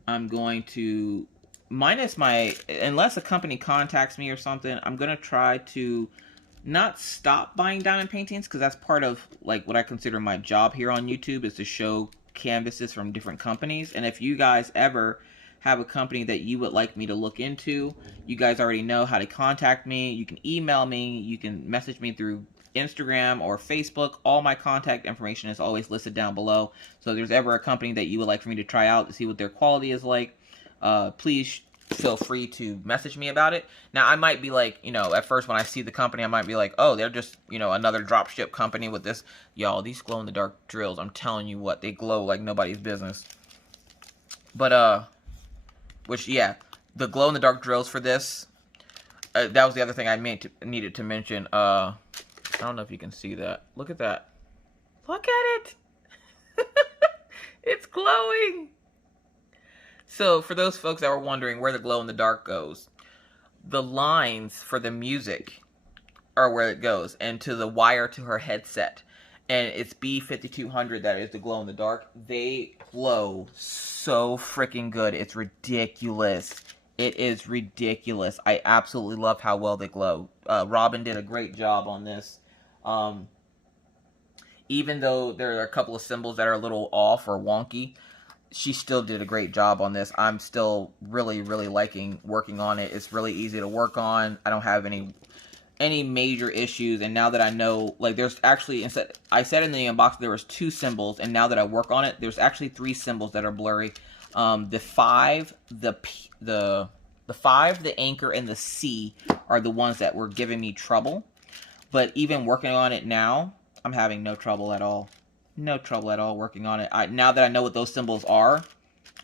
I'm going to, unless a company contacts me or something, I'm going to try to not stop buying diamond paintings, because that's part of, like, what I consider my job here on YouTube, is to show canvases from different companies. And if you guys ever have a company that you would like me to look into, you guys already know how to contact me. You can email me, you can message me through Instagram or Facebook. All my contact information is always listed down below. So if there's ever a company that you would like for me to try out to see what their quality is like, please feel free to message me about it. Now, I might be like, you know, at first when I see the company, I might be like, oh, they're just, you know, another dropship company with this. Y'all, these glow-in-the-dark drills, I'm telling you what, they glow like nobody's business. But, which, yeah, the glow-in-the-dark drills for this, that was the other thing I needed to mention. I don't know if you can see that. Look at that. Look at it. It's glowing. So, for those folks that were wondering where the glow-in-the-dark goes, the lines for the music are where it goes, and to the wire to her headset. And it's B5200 that is the glow-in-the-dark. They glow so freaking good. It's ridiculous. It is ridiculous. I absolutely love how well they glow. Robin did a great job on this. Even though there are a couple of symbols that are a little off or wonky, she still did a great job on this. I'm still really, really liking working on it. It's really easy to work on. I don't have any major issues, and now that I know, like, there's actually, instead, I said in the unboxing there was 2 symbols, and now that I work on it, there's actually 3 symbols that are blurry. The 5, the 5, the anchor, and the C are the ones that were giving me trouble. But even working on it now, I'm having no trouble at all. No trouble at all working on it. Now that I know what those symbols are,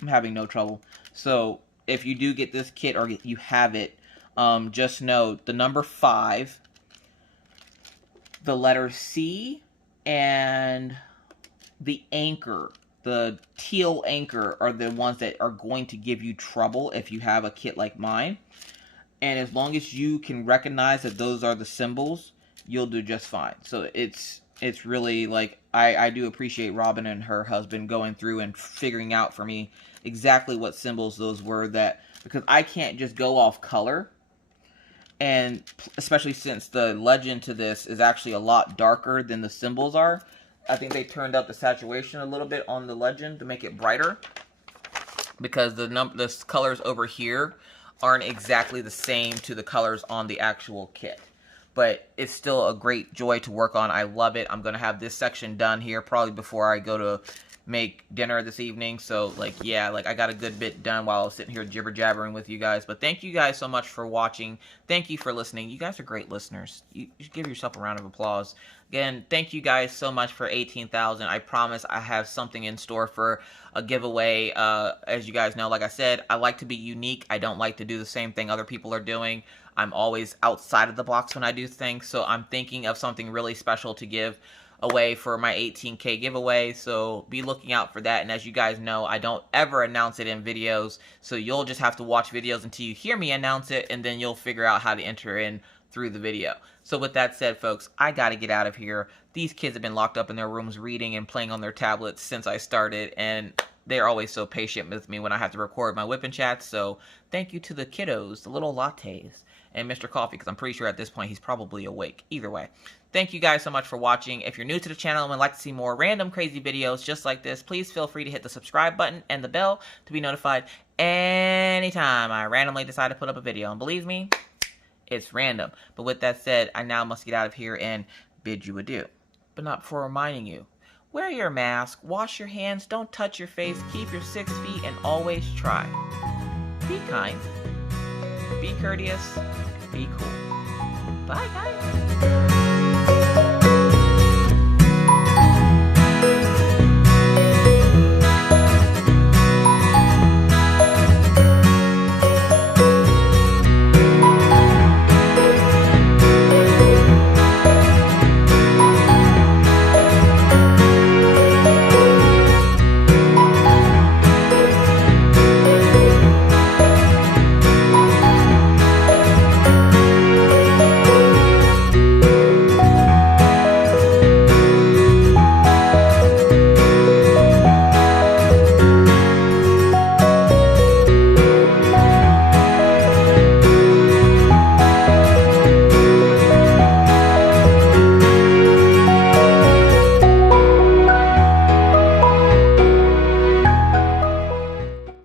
I'm having no trouble. So if you do get this kit, or you have it, just know the number 5, the letter C, and the anchor, the teal anchor, are the ones that are going to give you trouble if you have a kit like mine. And as long as you can recognize that those are the symbols, you'll do just fine. So it's really, like, I do appreciate Robin and her husband going through and figuring out for me exactly what symbols those were, because I can't just go off color. And especially since the legend to this is actually a lot darker than the symbols are, I think they turned up the saturation a little bit on the legend to make it brighter, because the colors over here aren't exactly the same to the colors on the actual kit. But it's still a great joy to work on. I love it. I'm going to have this section done here probably before I go to make dinner this evening. So, like, yeah, like, I got a good bit done while I was sitting here jibber-jabbering with you guys. But thank you guys so much for watching. Thank you for listening. You guys are great listeners. You should give yourself a round of applause. Again, thank you guys so much for 18,000. I promise I have something in store for a giveaway. As you guys know, like I said, I like to be unique. I don't like to do the same thing other people are doing. I'm always outside of the box when I do things, so I'm thinking of something really special to give away for my 18K giveaway, so be looking out for that. And as you guys know, I don't ever announce it in videos, so you'll just have to watch videos until you hear me announce it, and then you'll figure out how to enter in through the video. So with that said, folks, I gotta get out of here. These kids have been locked up in their rooms reading and playing on their tablets since I started, and they're always so patient with me when I have to record my Wip N Chats, so thank you to the kiddos, the little lattes. and Mr. Coffee, because I'm pretty sure at this point he's probably awake. Either way, thank you guys so much for watching. If you're new to the channel and would like to see more random crazy videos just like this, please feel free to hit the subscribe button and the bell to be notified anytime I randomly decide to put up a video. And believe me, it's random. But with that said, I now must get out of here and bid you adieu. But not before reminding you, wear your mask, wash your hands, don't touch your face, keep your 6 feet, and always try. Be kind, be courteous, be cool. Bye, guys.